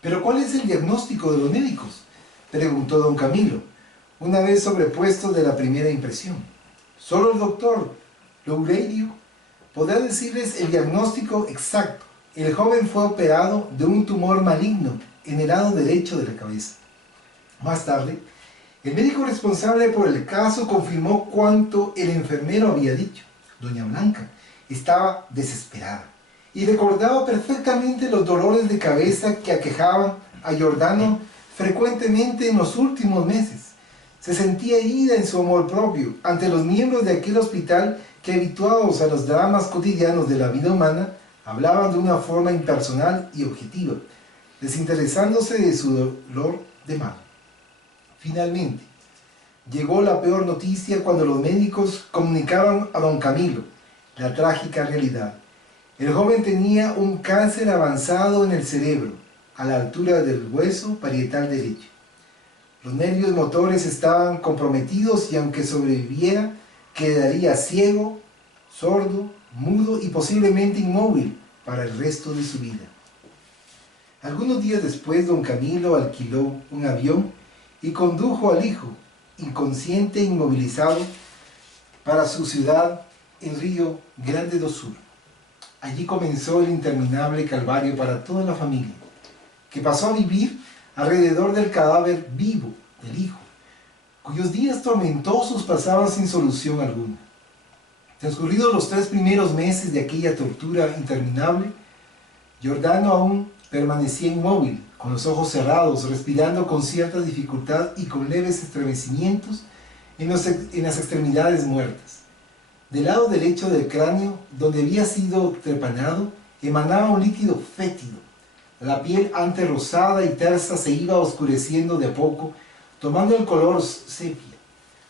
¿Pero cuál es el diagnóstico de los médicos?, preguntó don Camilo, una vez sobrepuesto de la primera impresión. Solo el doctor Loureiro podrá decirles el diagnóstico exacto. El joven fue operado de un tumor maligno en el lado derecho de la cabeza. Más tarde, el médico responsable por el caso confirmó cuanto el enfermero había dicho. Doña Blanca estaba desesperada y recordaba perfectamente los dolores de cabeza que aquejaban a Giordano frecuentemente en los últimos meses. Se sentía herida en su amor propio ante los miembros de aquel hospital que, habituados a los dramas cotidianos de la vida humana, hablaban de una forma impersonal y objetiva, desinteresándose de su dolor de mano. Finalmente, llegó la peor noticia cuando los médicos comunicaron a don Camilo la trágica realidad. El joven tenía un cáncer avanzado en el cerebro, a la altura del hueso parietal derecho. Los nervios motores estaban comprometidos y aunque sobreviviera, quedaría ciego, sordo, mudo y posiblemente inmóvil para el resto de su vida. Algunos días después, don Camilo alquiló un avión y condujo al hijo, inconsciente e inmovilizado, para su ciudad en Río Grande do Sul. Allí comenzó el interminable calvario para toda la familia, que pasó a vivir alrededor del cadáver vivo del hijo, cuyos días tormentosos pasaban sin solución alguna. Transcurridos los 3 primeros meses de aquella tortura interminable, Giordano aún permanecía inmóvil, con los ojos cerrados, respirando con cierta dificultad y con leves estremecimientos en las extremidades muertas. Del lado derecho del cráneo, donde había sido trepanado, emanaba un líquido fétido. La piel antes rosada y tersa se iba oscureciendo de a poco, tomando el color sepia,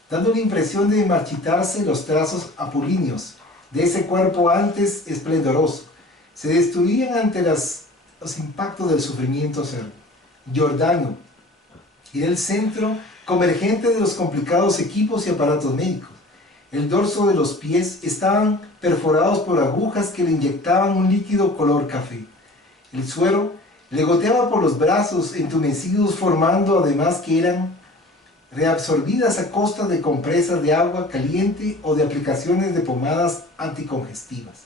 dando la impresión de marchitarse los trazos apolíneos de ese cuerpo antes esplendoroso. Se destruían ante los impactos del sufrimiento cerdo. Giordano era el centro convergente de los complicados equipos y aparatos médicos. El dorso de los pies estaban perforados por agujas que le inyectaban un líquido color café. El suero le goteaba por los brazos entumecidos, formando además que eran reabsorbidas a costa de compresas de agua caliente o de aplicaciones de pomadas anticongestivas.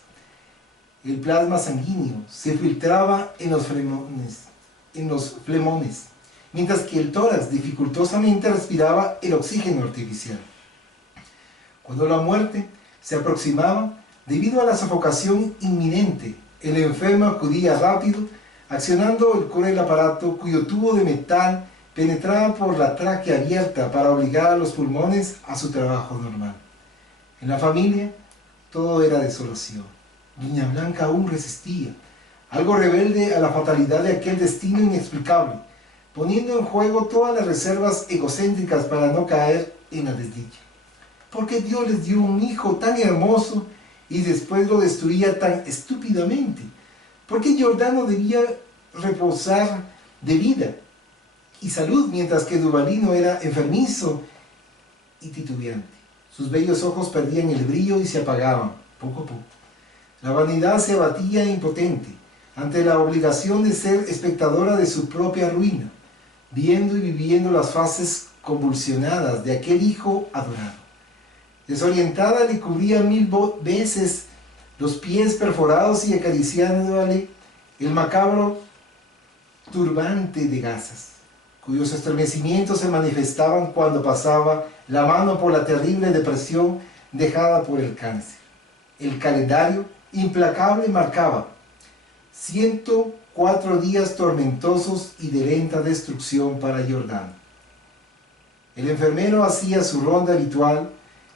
El plasma sanguíneo se filtraba en los flemones, mientras que el tórax dificultosamente respiraba el oxígeno artificial. Cuando la muerte se aproximaba, debido a la sofocación inminente, el enfermo acudía rápido, accionando el cruel aparato cuyo tubo de metal penetraba por la tráquea abierta para obligar a los pulmones a su trabajo normal. En la familia, todo era desolación. Doña Blanca aún resistía, algo rebelde a la fatalidad de aquel destino inexplicable, poniendo en juego todas las reservas egocéntricas para no caer en la desdicha. ¿Por qué Dios les dio un hijo tan hermoso y después lo destruía tan estúpidamente? ¿Por qué Giordano debía reposar de vida y salud mientras que Duvalino era enfermizo y titubeante? Sus bellos ojos perdían el brillo y se apagaban. poco a poco. La vanidad se abatía impotente ante la obligación de ser espectadora de su propia ruina, viendo y viviendo las fases convulsionadas de aquel hijo adorado. Desorientada le cubría 1000 veces los pies perforados y acariciándole el macabro turbante de gasas, cuyos estremecimientos se manifestaban cuando pasaba la mano por la terrible depresión dejada por el cáncer. El calendario implacable marcaba 104 días tormentosos y de lenta destrucción para Giordano. El enfermero hacía su ronda habitual,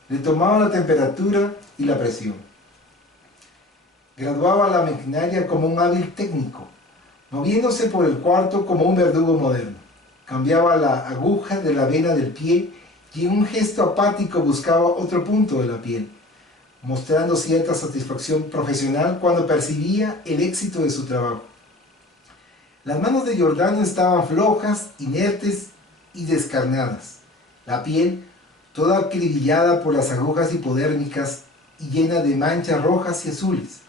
le tomaba la temperatura y la presión. Graduaba la maquinaria como un hábil técnico, moviéndose por el cuarto como un verdugo moderno. Cambiaba la aguja de la vena del pie y en un gesto apático buscaba otro punto de la piel, mostrando cierta satisfacción profesional cuando percibía el éxito de su trabajo. Las manos de Giordano estaban flojas, inertes y descarnadas. La piel, toda acribillada por las agujas hipodérmicas y llena de manchas rojas y azules.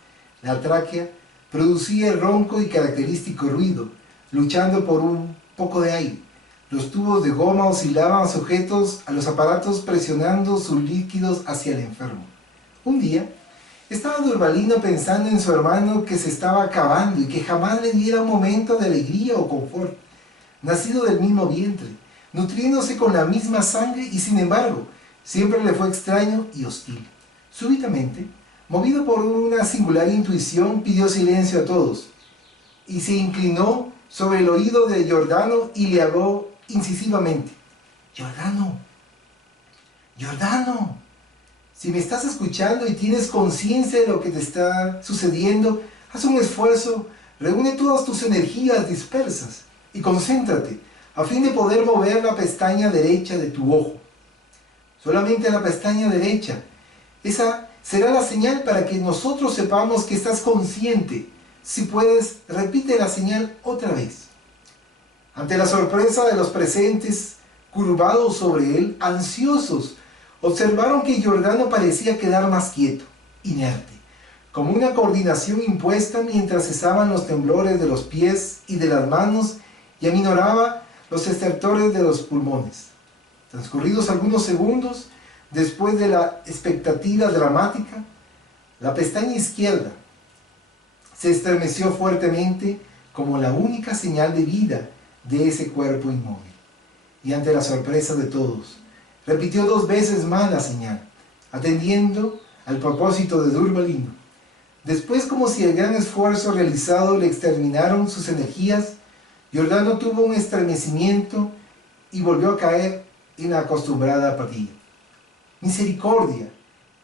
La tráquea producía el ronco y característico ruido, luchando por un poco de aire. Los tubos de goma oscilaban sujetos a los aparatos presionando sus líquidos hacia el enfermo. Un día, estaba Durvalino pensando en su hermano que se estaba acabando y que jamás le diera un momento de alegría o confort, nacido del mismo vientre, nutriéndose con la misma sangre y sin embargo, siempre le fue extraño y hostil. Súbitamente, movido por una singular intuición, pidió silencio a todos y se inclinó sobre el oído de Giordano y le habló incisivamente. Giordano, Giordano, si me estás escuchando y tienes conciencia de lo que te está sucediendo, haz un esfuerzo, reúne todas tus energías dispersas y concéntrate a fin de poder mover la pestaña derecha de tu ojo. Solamente la pestaña derecha. Esa será la señal para que nosotros sepamos que estás consciente. Si puedes, repite la señal otra vez. Ante la sorpresa de los presentes, curvados sobre él, ansiosos, observaron que Giordano parecía quedar más quieto, inerte, como una coordinación impuesta mientras cesaban los temblores de los pies y de las manos y aminoraba los estertores de los pulmones. Transcurridos algunos segundos, después de la expectativa dramática, la pestaña izquierda se estremeció fuertemente como la única señal de vida de ese cuerpo inmóvil. Y ante la sorpresa de todos, repitió 2 veces más la señal, atendiendo al propósito de Durvalino. Después, como si el gran esfuerzo realizado le exterminaron sus energías, Giordano tuvo un estremecimiento y volvió a caer en la acostumbrada apatía. ¡Misericordia!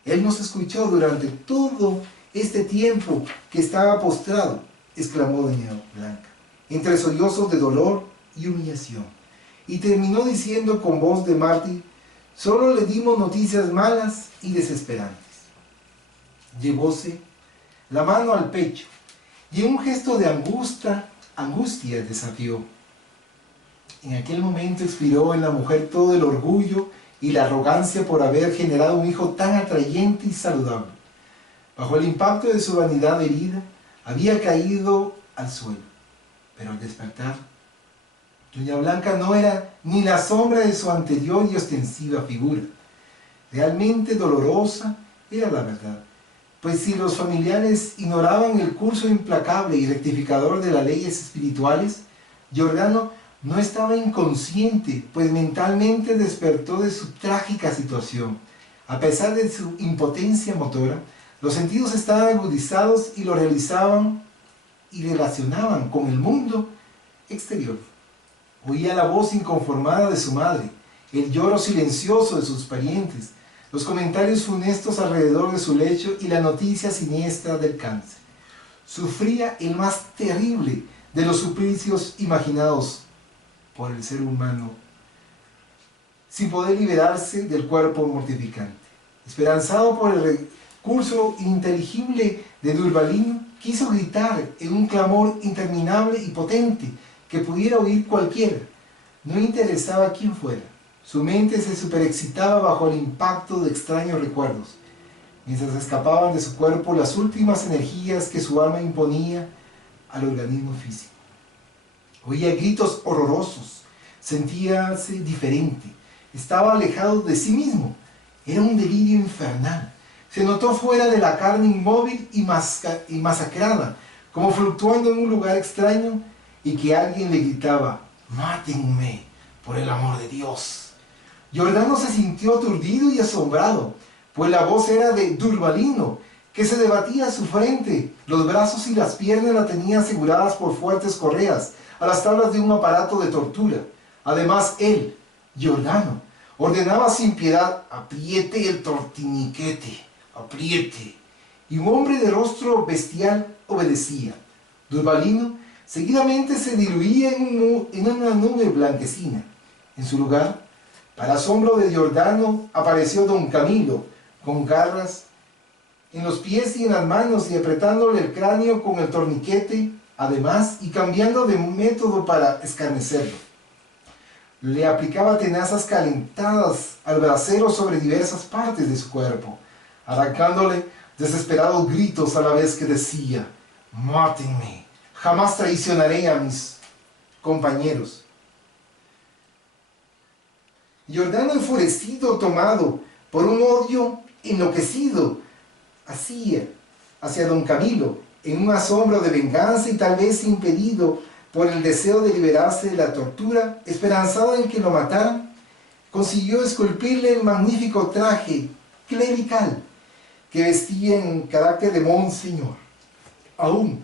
Él nos escuchó durante todo este tiempo que estaba postrado, exclamó doña Blanca, entre sollozos de dolor y humillación. Y terminó diciendo con voz de mártir: solo le dimos noticias malas y desesperantes. Llevóse la mano al pecho y en un gesto de angustia desafió. En aquel momento expiró en la mujer todo el orgullo y la arrogancia por haber generado un hijo tan atrayente y saludable. Bajo el impacto de su vanidad herida, había caído al suelo. Pero al despertar, doña Blanca no era ni la sombra de su anterior y ostensiva figura. Realmente dolorosa era la verdad, pues si los familiares ignoraban el curso implacable y rectificador de las leyes espirituales, Giordano no estaba inconsciente, pues mentalmente despertó de su trágica situación. A pesar de su impotencia motora, los sentidos estaban agudizados y lo realizaban y relacionaban con el mundo exterior. Oía la voz inconformada de su madre, el lloro silencioso de sus parientes, los comentarios funestos alrededor de su lecho y la noticia siniestra del cáncer. Sufría el más terrible de los suplicios imaginados por el ser humano, sin poder liberarse del cuerpo mortificante. Esperanzado por el recurso ininteligible de Durvalino, quiso gritar en un clamor interminable y potente que pudiera oír cualquiera. No interesaba quién fuera. Su mente se superexcitaba bajo el impacto de extraños recuerdos. mientras escapaban de su cuerpo las últimas energías que su alma imponía al organismo físico. Oía gritos horrorosos, sentíase diferente, estaba alejado de sí mismo, era un delirio infernal. Se notó fuera de la carne inmóvil y masacrada, como fluctuando en un lugar extraño, y que alguien le gritaba: «Mátenme, por el amor de Dios». Giordano se sintió aturdido y asombrado, pues la voz era de Durvalino, que se debatía a su frente. Los brazos y las piernas la tenía aseguradas por fuertes correas a las tablas de un aparato de tortura. Además él, Giordano, ordenaba sin piedad: «Apriete el torniquete, apriete». Y un hombre de rostro bestial obedecía. Durvalino seguidamente se diluía en una nube blanquecina. En su lugar, para asombro de Giordano, apareció don Camilo, con garras en los pies y en las manos, y apretándole el cráneo con el torniquete, además, y cambiando de método para escarnecerlo. Le aplicaba tenazas calentadas al brasero sobre diversas partes de su cuerpo, arrancándole desesperados gritos a la vez que decía: «Mátenme, jamás traicionaré a mis compañeros». Giordano, enfurecido, tomado por un odio enloquecido, hacia don Camilo, en un asombro de venganza y tal vez impedido por el deseo de liberarse de la tortura, esperanzado en que lo mataran, consiguió esculpirle el magnífico traje clerical que vestía en carácter de monseñor. Aún,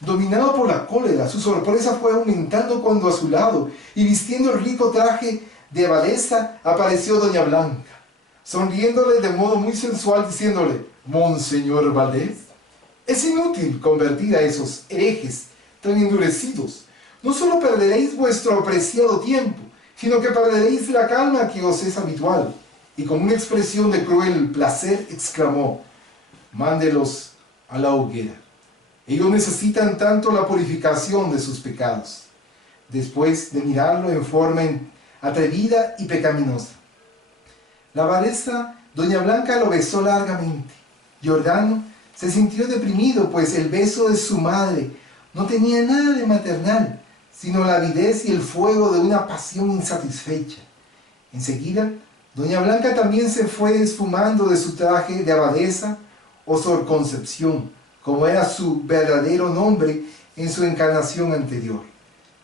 dominado por la cólera, su sorpresa fue aumentando cuando a su lado, y vistiendo el rico traje de abadesa, apareció doña Blanca, sonriéndole de modo muy sensual, diciéndole: «Monseñor Valdés, es inútil convertir a esos herejes tan endurecidos. No solo perderéis vuestro apreciado tiempo, sino que perderéis la calma que os es habitual». Y con una expresión de cruel placer exclamó: «Mándelos a la hoguera. Ellos necesitan tanto la purificación de sus pecados». Después de mirarlo en forma atrevida y pecaminosa, la abadesa doña Blanca lo besó largamente. Giordano se sintió deprimido, pues el beso de su madre no tenía nada de maternal, sino la avidez y el fuego de una pasión insatisfecha. Enseguida, doña Blanca también se fue esfumando de su traje de abadesa, o Sor Concepción, como era su verdadero nombre en su encarnación anterior.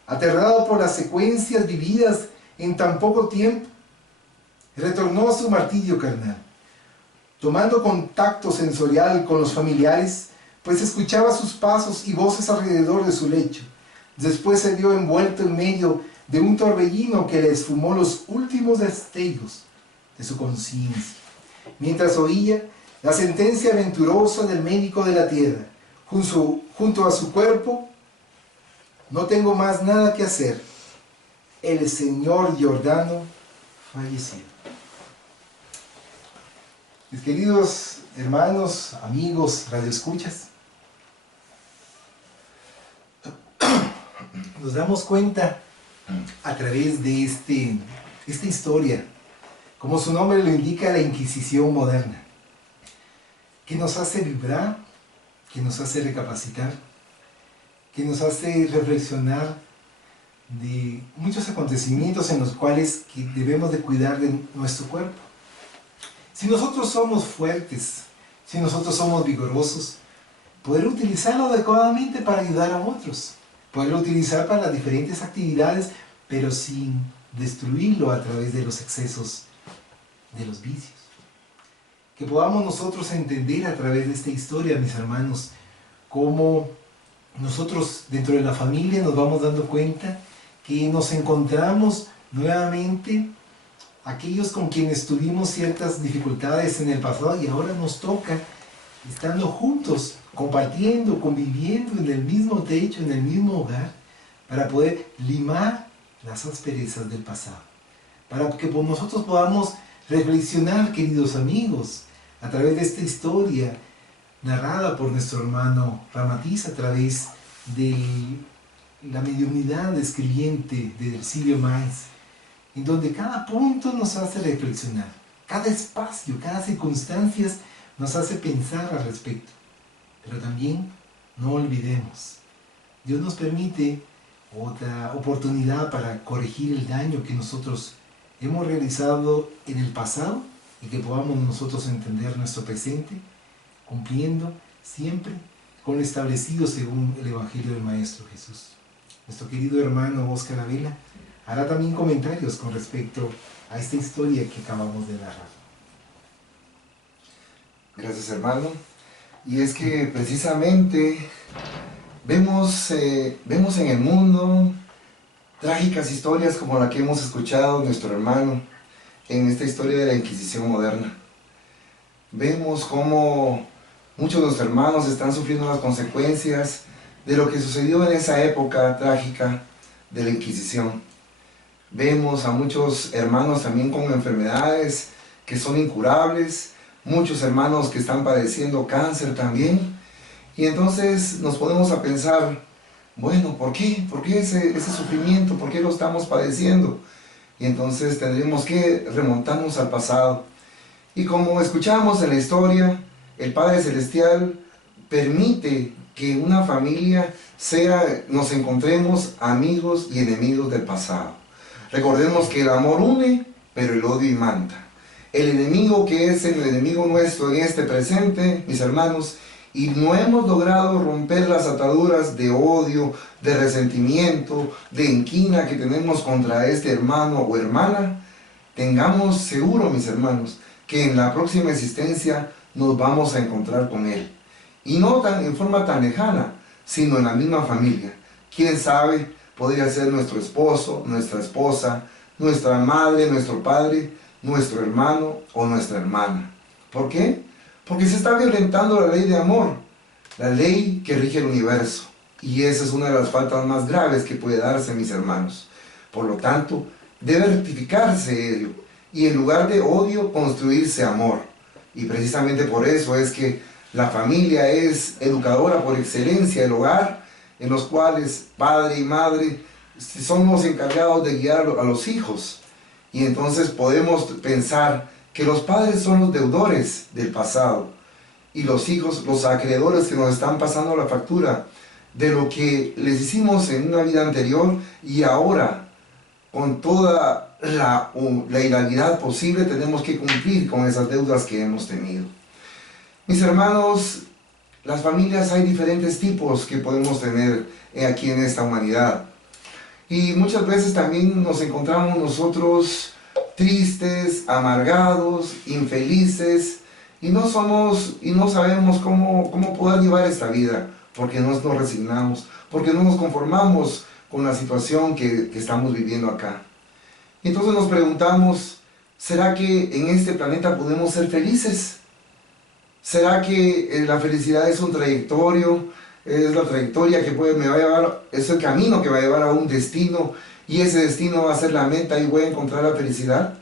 Aterrado por las secuencias vividas en tan poco tiempo, retornó a su martirio carnal, tomando contacto sensorial con los familiares, pues escuchaba sus pasos y voces alrededor de su lecho. Después se vio envuelto en medio de un torbellino que le esfumó los últimos destellos de su conciencia, mientras oía la sentencia aventurosa del médico de la tierra. Junto a su cuerpo: «No tengo más nada que hacer. El señor Giordano falleció». Mis queridos hermanos, amigos, radioescuchas, nos damos cuenta a través de esta historia, como su nombre lo indica, la Inquisición moderna, que nos hace vibrar, que nos hace recapacitar, que nos hace reflexionar de muchos acontecimientos en los cuales que debemos de cuidar de nuestro cuerpo. Si nosotros somos fuertes, si nosotros somos vigorosos, poder utilizarlo adecuadamente para ayudar a otros, poderlo utilizar para las diferentes actividades, pero sin destruirlo a través de los excesos de los vicios. Que podamos nosotros entender a través de esta historia, mis hermanos, cómo nosotros dentro de la familia nos vamos dando cuenta que nos encontramos nuevamente aquellos con quienes tuvimos ciertas dificultades en el pasado, y ahora nos toca, estando juntos, compartiendo, conviviendo en el mismo techo, en el mismo hogar, para poder limar las asperezas del pasado, para que nosotros podamos reflexionar, queridos amigos, a través de esta historia narrada por nuestro hermano Ramatiz, a través de la mediunidad escribiente de Ercilio Máez, en donde cada punto nos hace reflexionar, cada espacio, cada circunstancia nos hace pensar al respecto. Pero también no olvidemos, Dios nos permite otra oportunidad para corregir el daño que nosotros hemos realizado en el pasado y que podamos nosotros entender nuestro presente, cumpliendo siempre con lo establecido según el Evangelio del Maestro Jesús. Nuestro querido hermano Óscar Avila hará también comentarios con respecto a esta historia que acabamos de narrar. Gracias, hermano. Y es que precisamente vemos en el mundo trágicas historias como la que hemos escuchado nuestro hermano en esta historia de la Inquisición moderna. Vemos cómo muchos de nuestros hermanos están sufriendo las consecuencias de lo que sucedió en esa época trágica de la Inquisición. Vemos a muchos hermanos también con enfermedades que son incurables, muchos hermanos que están padeciendo cáncer también. Y entonces nos ponemos a pensar, bueno, ¿por qué? ¿Por qué ese sufrimiento? ¿Por qué lo estamos padeciendo? Y entonces tendremos que remontarnos al pasado. Y como escuchamos en la historia, el Padre Celestial permite que una familia nos encontremos amigos y enemigos del pasado. Recordemos que el amor une, pero el odio imanta. El enemigo que es el enemigo nuestro en este presente, mis hermanos, y no hemos logrado romper las ataduras de odio, de resentimiento, de inquina que tenemos contra este hermano o hermana, tengamos seguro, mis hermanos, que en la próxima existencia nos vamos a encontrar con él. Y no en forma tan lejana, sino en la misma familia. Quién sabe, podría ser nuestro esposo, nuestra esposa, nuestra madre, nuestro padre, nuestro hermano o nuestra hermana. ¿Por qué? Porque se está violentando la ley de amor, la ley que rige el universo. Y esa es una de las faltas más graves que puede darse, mis hermanos. Por lo tanto, debe rectificarse ello y en lugar de odio, construirse amor. Y precisamente por eso es que la familia es educadora por excelencia, el hogar, en los cuales padre y madre son los encargados de guiar a los hijos. Y entonces podemos pensar que los padres son los deudores del pasado y los hijos los acreedores que nos están pasando la factura de lo que les hicimos en una vida anterior y ahora con toda la hilaridad posible tenemos que cumplir con esas deudas que hemos tenido. Mis hermanos, las familias hay diferentes tipos que podemos tener aquí en esta humanidad. Y muchas veces también nos encontramos nosotros tristes, amargados, infelices, y no sabemos cómo poder llevar esta vida, porque no nos resignamos, porque no nos conformamos con la situación que estamos viviendo acá. Entonces nos preguntamos, ¿será que en este planeta podemos ser felices? ¿Será que la felicidad es un trayectorio? Es la trayectoria que me va a llevar, es el camino que va a llevar a un destino, y ese destino va a ser la meta y voy a encontrar la felicidad.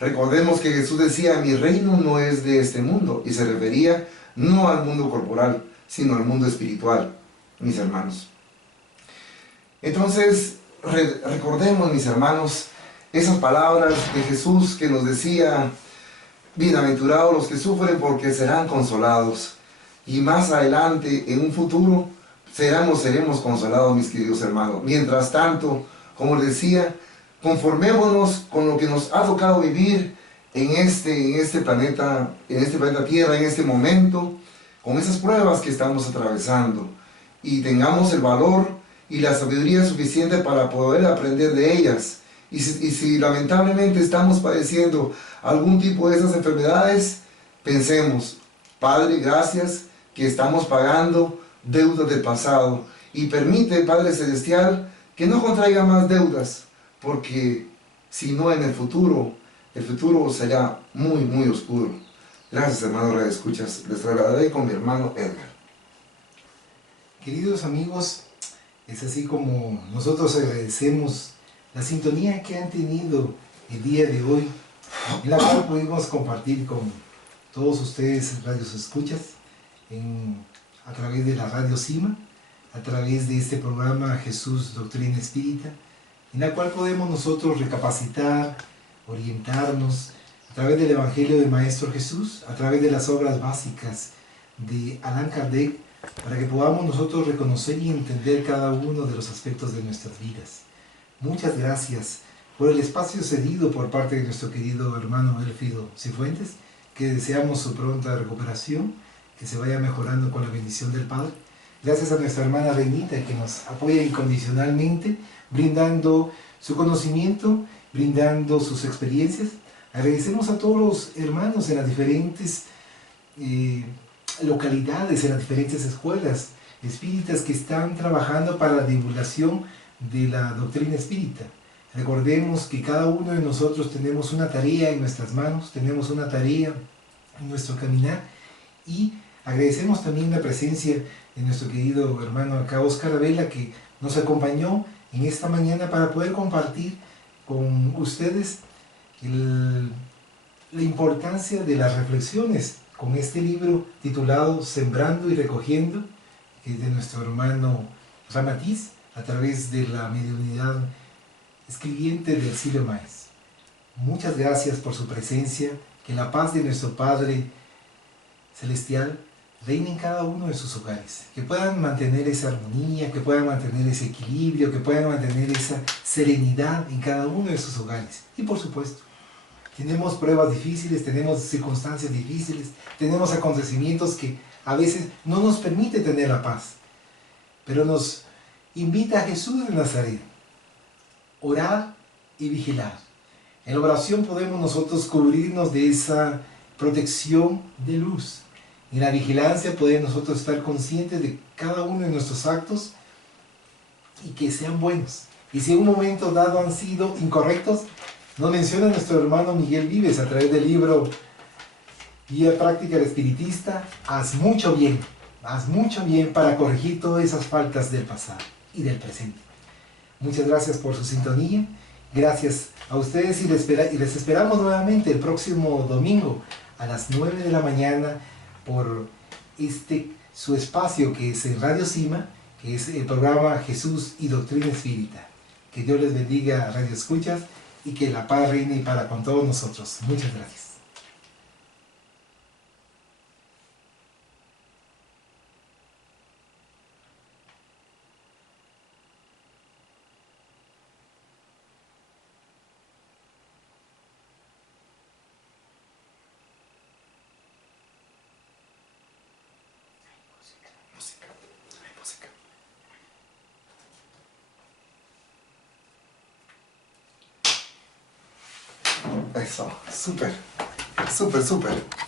Recordemos que Jesús decía, mi reino no es de este mundo, y se refería no al mundo corporal, sino al mundo espiritual, mis hermanos. Entonces, recordemos, mis hermanos, esas palabras de Jesús que nos decía, bienaventurados los que sufren porque serán consolados. Y más adelante, en un futuro, seremos consolados, mis queridos hermanos. Mientras tanto, como les decía, conformémonos con lo que nos ha tocado vivir en este planeta Tierra, en este momento, con esas pruebas que estamos atravesando. Y tengamos el valor y la sabiduría suficiente para poder aprender de ellas. Y si lamentablemente estamos padeciendo algún tipo de esas enfermedades, pensemos, Padre, gracias que estamos pagando deudas del pasado, y permite, Padre Celestial, que no contraiga más deudas, porque si no en el futuro será muy, muy oscuro. Gracias, hermano radioescuchas. Les trasladaré con mi hermano Edgar. Queridos amigos, es así como nosotros agradecemos la sintonía que han tenido el día de hoy, en la cual pudimos compartir con todos ustedes, radios escuchas, a través de la Radio Cima, a través de este programa Jesús Doctrina Espírita, en la cual podemos nosotros recapacitar, orientarnos, través del Evangelio del Maestro Jesús, a través de las obras básicas de Allan Kardec, para que podamos nosotros reconocer y entender cada uno de los aspectos de nuestras vidas. Muchas gracias por el espacio cedido por parte de nuestro querido hermano Elfido Cifuentes, que deseamos su pronta recuperación, que se vaya mejorando con la bendición del Padre. Gracias a nuestra hermana Reinita, que nos apoya incondicionalmente, brindando su conocimiento, brindando sus experiencias. Agradecemos a todos los hermanos en las diferentes localidades, en las diferentes escuelas espíritas que están trabajando para la divulgación de la doctrina espírita. Recordemos que cada uno de nosotros tenemos una tarea en nuestras manos, tenemos una tarea en nuestro caminar, y agradecemos también la presencia de nuestro querido hermano acá, Oscar Abela, que nos acompañó en esta mañana para poder compartir con ustedes la importancia de las reflexiones con este libro titulado Sembrando y Recogiendo, que es de nuestro hermano Ramatiz, a través de la mediunidad escribiente del Silio Maes. Muchas gracias por su presencia, que la paz de nuestro Padre Celestial reine en cada uno de sus hogares, que puedan mantener esa armonía, que puedan mantener ese equilibrio, que puedan mantener esa serenidad en cada uno de sus hogares. Y por supuesto, tenemos pruebas difíciles, tenemos circunstancias difíciles, tenemos acontecimientos que a veces no nos permiten tener la paz, pero nos invita a Jesús de Nazaret: orar y vigilar. En la oración podemos nosotros cubrirnos de esa protección de luz. En la vigilancia podemos nosotros estar conscientes de cada uno de nuestros actos y que sean buenos. Y si en un momento dado han sido incorrectos, nos menciona nuestro hermano Miguel Vives a través del libro Guía Práctica del Espiritista: haz mucho bien para corregir todas esas faltas del pasado y del presente. Muchas gracias por su sintonía, gracias a ustedes, y les esperamos nuevamente el próximo domingo a las 9 de la mañana por su espacio que es en Radio Cima, que es el programa Jesús y Doctrina Espírita. Que Dios les bendiga, Radio Escuchas, y que la paz reine para con todos nosotros. Muchas gracias. Eso, súper, súper, súper.